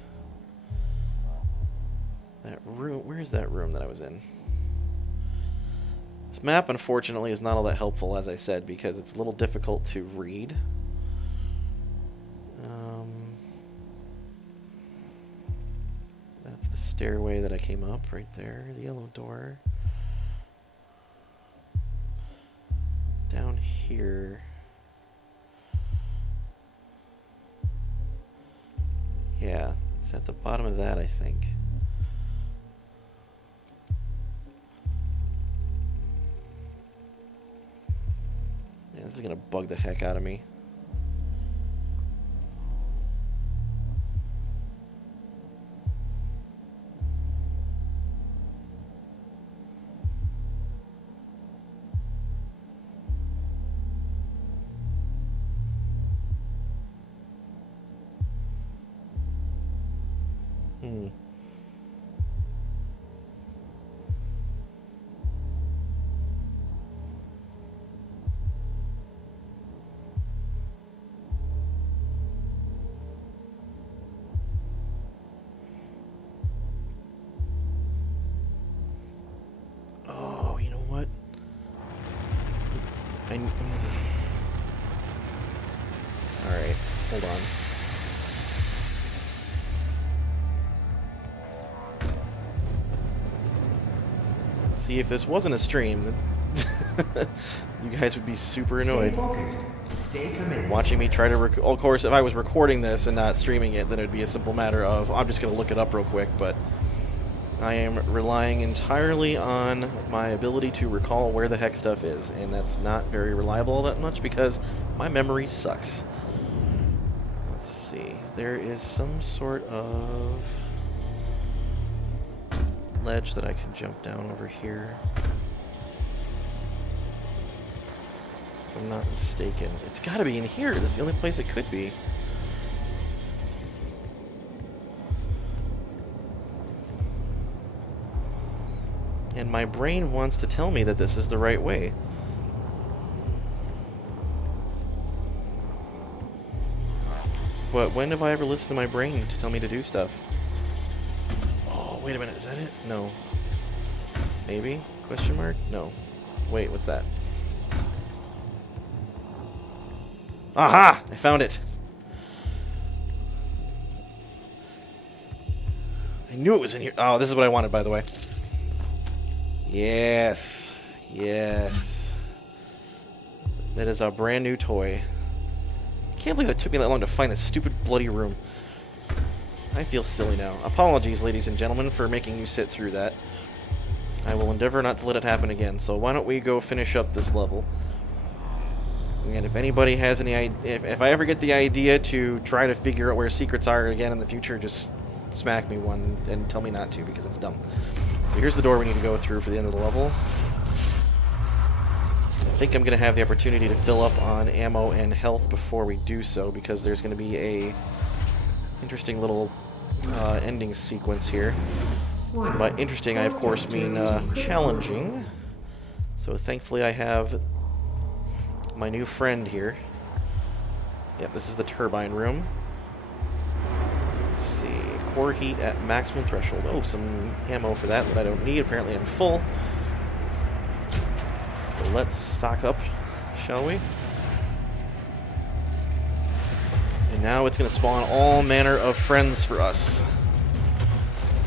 that room. Where is that room that I was in? This map, unfortunately, is not all that helpful, as I said, because it's a little difficult to read. the stairway that I came up right there, the yellow door. Down here. Yeah, it's at the bottom of that, I think. Yeah, this is gonna bug the heck out of me. Oh, you know what? Alright, hold on. See, if this wasn't a stream, then you guys would be super annoyed. Stay focused. Stay committed. Watching me try to of course, if I was recording this and not streaming it, then it would be a simple matter of, I'm just going to look it up real quick, but I am relying entirely on my ability to recall where the heck stuff is, and that's not very reliable all that much because my memory sucks. Let's see. There is some sort of ledge that I can jump down over here. If I'm not mistaken. It's got to be in here. This is the only place it could be. And my brain wants to tell me that this is the right way. But when have I ever listened to my brain to tell me to do stuff? Oh, wait a minute. Is that it? No. Maybe? Question mark? No. Wait, what's that? Aha! I found it! I knew it was in here. Oh, this is what I wanted, by the way. Yes. Yes. That is a brand new toy. I can't believe it took me that long to find this stupid bloody room. I feel silly now. Apologies, ladies and gentlemen, for making you sit through that. I will endeavor not to let it happen again, so why don't we go finish up this level. And if anybody has any idea, if I ever get the idea to try to figure out where secrets are again in the future, just smack me one and tell me not to, because it's dumb. So here's the door we need to go through for the end of the level. I think I'm going to have the opportunity to fill up on ammo and health before we do so, because there's going to be a interesting little ending sequence here. By interesting, I of course mean challenging. So thankfully I have my new friend here. Yep, this is the turbine room. Let's see. Core heat at maximum threshold. Oh, some ammo for that I don't need. Apparently I'm full. So let's stock up, shall we? And now it's going to spawn all manner of friends for us.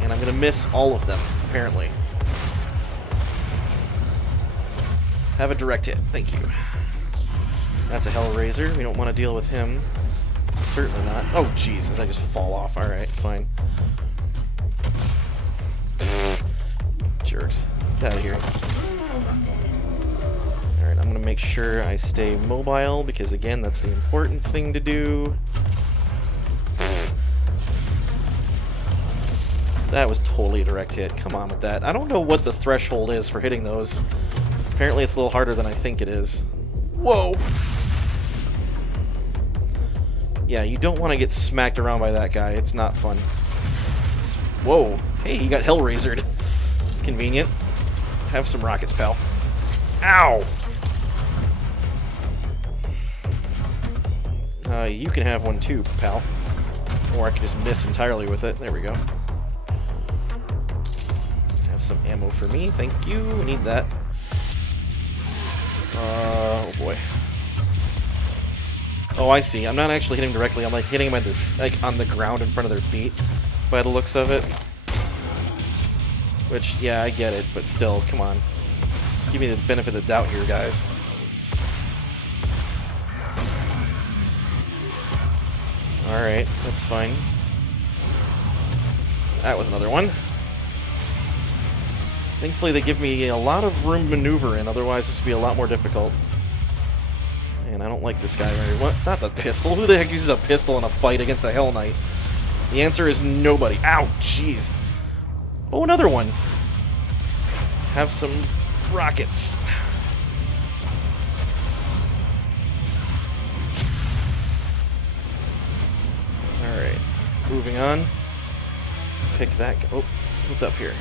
And I'm going to miss all of them, apparently. Have a direct hit. Thank you. That's a Hellraiser. We don't want to deal with him. Certainly not. Oh, Jesus. I just fall off. Alright, fine. Jerks. Get out of here. Alright, I'm going to make sure I stay mobile, because, again, that's the important thing to do. That was totally a direct hit. Come on with that. I don't know what the threshold is for hitting those. Apparently it's a little harder than I think it is. Whoa! Yeah, you don't want to get smacked around by that guy. It's not fun. Whoa. Hey, he got Hellraisered. Convenient. Have some rockets, pal. Ow! You can have one too, pal. Or I can just miss entirely with it. There we go. Have some ammo for me. Thank you. We need that. Oh boy. Oh, I see. I'm not actually hitting directly. I'm like hitting them at their, like on the ground in front of their feet, by the looks of it. Which, yeah, I get it, but still, come on. Give me the benefit of the doubt here, guys. Alright, that's fine. That was another one. Thankfully, they give me a lot of room to maneuver in, otherwise this would be a lot more difficult. And I don't like this guy very much. Not the pistol. Who the heck uses a pistol in a fight against a Hell Knight? The answer is nobody. Ow, jeez. Oh, another one. Have some rockets. Alright. Moving on. Pick that. Oh, what's up here?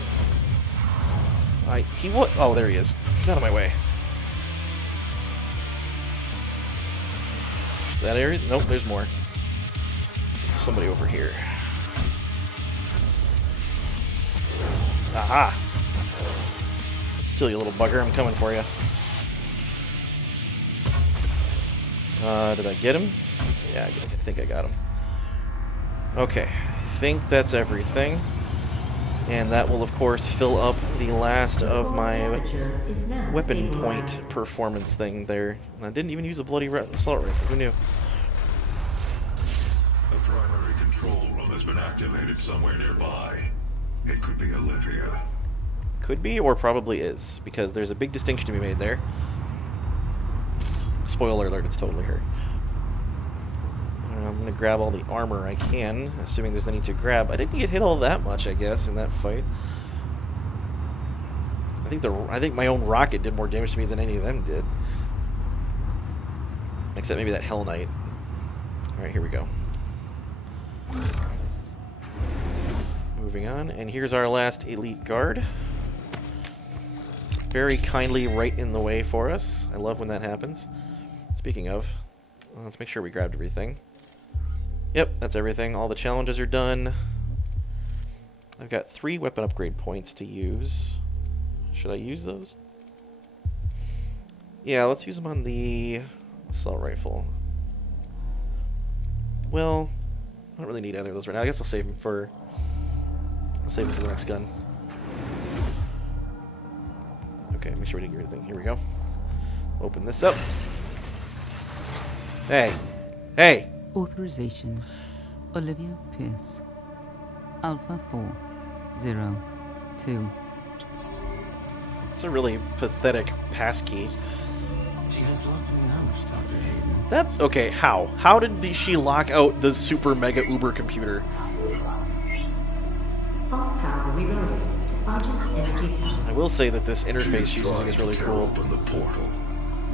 Oh, there he is. Get out of my way. Is that area? Nope, there's more. Somebody over here. Aha! Still, you little bugger, I'm coming for you. Did I get him? Yeah, I think I got him. Okay, I think that's everything. And that will, of course, fill up the last of my weapon point performance thing there. And I didn't even use a bloody assault rifle. Who knew? The primary control room has been activated somewhere nearby. It could be Olivia. Could be, or probably is, because there's a big distinction to be made there. Spoiler alert, it's totally her. I'm going to grab all the armor I can, assuming there's any to grab. I didn't get hit all that much, I guess, in that fight. I think my own rocket did more damage to me than any of them did. Except maybe that Hell Knight. Alright, here we go. Moving on, and here's our last elite guard. Very kindly right in the way for us. I love when that happens. Speaking of, let's make sure we grabbed everything. Yep, that's everything. All the challenges are done. I've got 3 weapon upgrade points to use. Should I use those? Yeah, let's use them on the assault rifle. Well, I don't really need either of those right now. I guess I'll save them for the next gun. Okay, make sure we didn't get everything. Here we go. Open this up. Hey! Hey! Authorization. Olivia Pierce. Alpha 402. It's a really pathetic passkey. She has locked me out, Dr. Hayden. That's okay. How? How did she lock out the super mega uber computer? All power rerouted to Argent Energy Tower. I will say that this interface she's using is really cool. Open the portal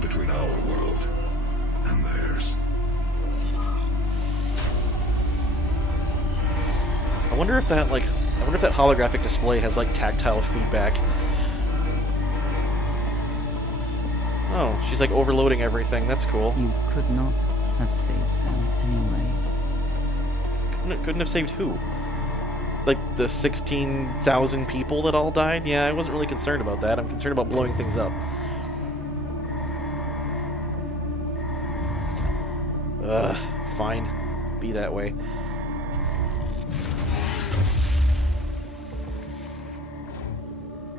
between our world and theirs. I wonder if that holographic display has like tactile feedback. Oh, she's like overloading everything. That's cool. You could not have saved them anyway. Couldn't have saved who? Like the 16,000 people that all died? Yeah, I wasn't really concerned about that. I'm concerned about blowing things up. Fine. Be that way.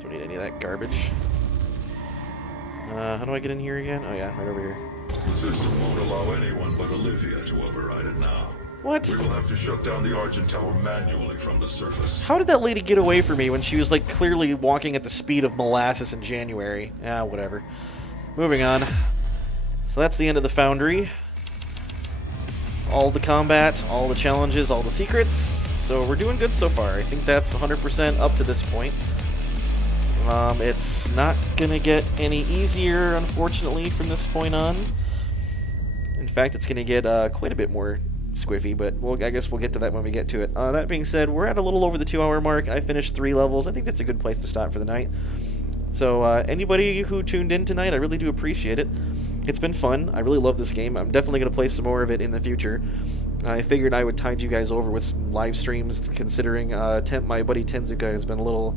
Don't need any of that garbage. How do I get in here again? Oh yeah, right over here. The system won't allow anyone but Olivia to override it now. What? We will have to shut down the Argent Tower manually from the surface. How did that lady get away from me when she was like clearly walking at the speed of molasses in January? Ah, whatever. Moving on. So that's the end of the Foundry. All the combat, all the challenges, all the secrets. So we're doing good so far. I think that's 100% up to this point. It's not gonna get any easier, unfortunately, from this point on. In fact, it's gonna get quite a bit more squiffy, but I guess we'll get to that when we get to it. That being said, we're at a little over the 2-hour mark. I finished 3 levels. I think that's a good place to stop for the night. So anybody who tuned in tonight, I really do appreciate it. It's been fun. I really love this game. I'm definitely going to play some more of it in the future. I figured I would tide you guys over with some live streams, considering my buddy Tenzuka has been a little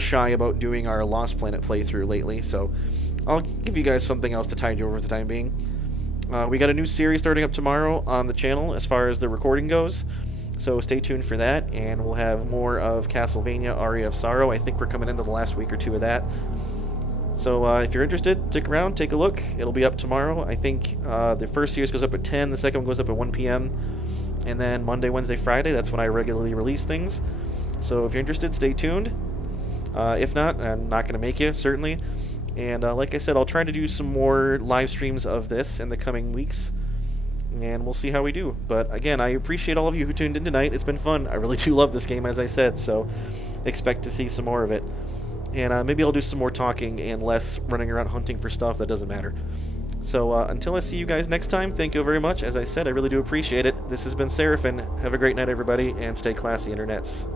shy about doing our Lost Planet playthrough lately, so I'll give you guys something else to tide you over for the time being. We got a new series starting up tomorrow on the channel as far as the recording goes. So stay tuned for that, and we'll have more of Castlevania Aria of Sorrow. I think we're coming into the last week or two of that. So if you're interested, stick around, take a look. It'll be up tomorrow. I think the first series goes up at 10, the second one goes up at 1 p.m., and then Monday, Wednesday, Friday, that's when I regularly release things. So if you're interested, stay tuned. If not, I'm not going to make you, certainly. And like I said, I'll try to do some more live streams of this in the coming weeks, and we'll see how we do. But again, I appreciate all of you who tuned in tonight. It's been fun. I really do love this game, as I said, so expect to see some more of it. And maybe I'll do some more talking and less running around hunting for stuff that doesn't matter. So until I see you guys next time, thank you very much. As I said, I really do appreciate it. This has been Seraphin. Have a great night, everybody, and stay classy, internets.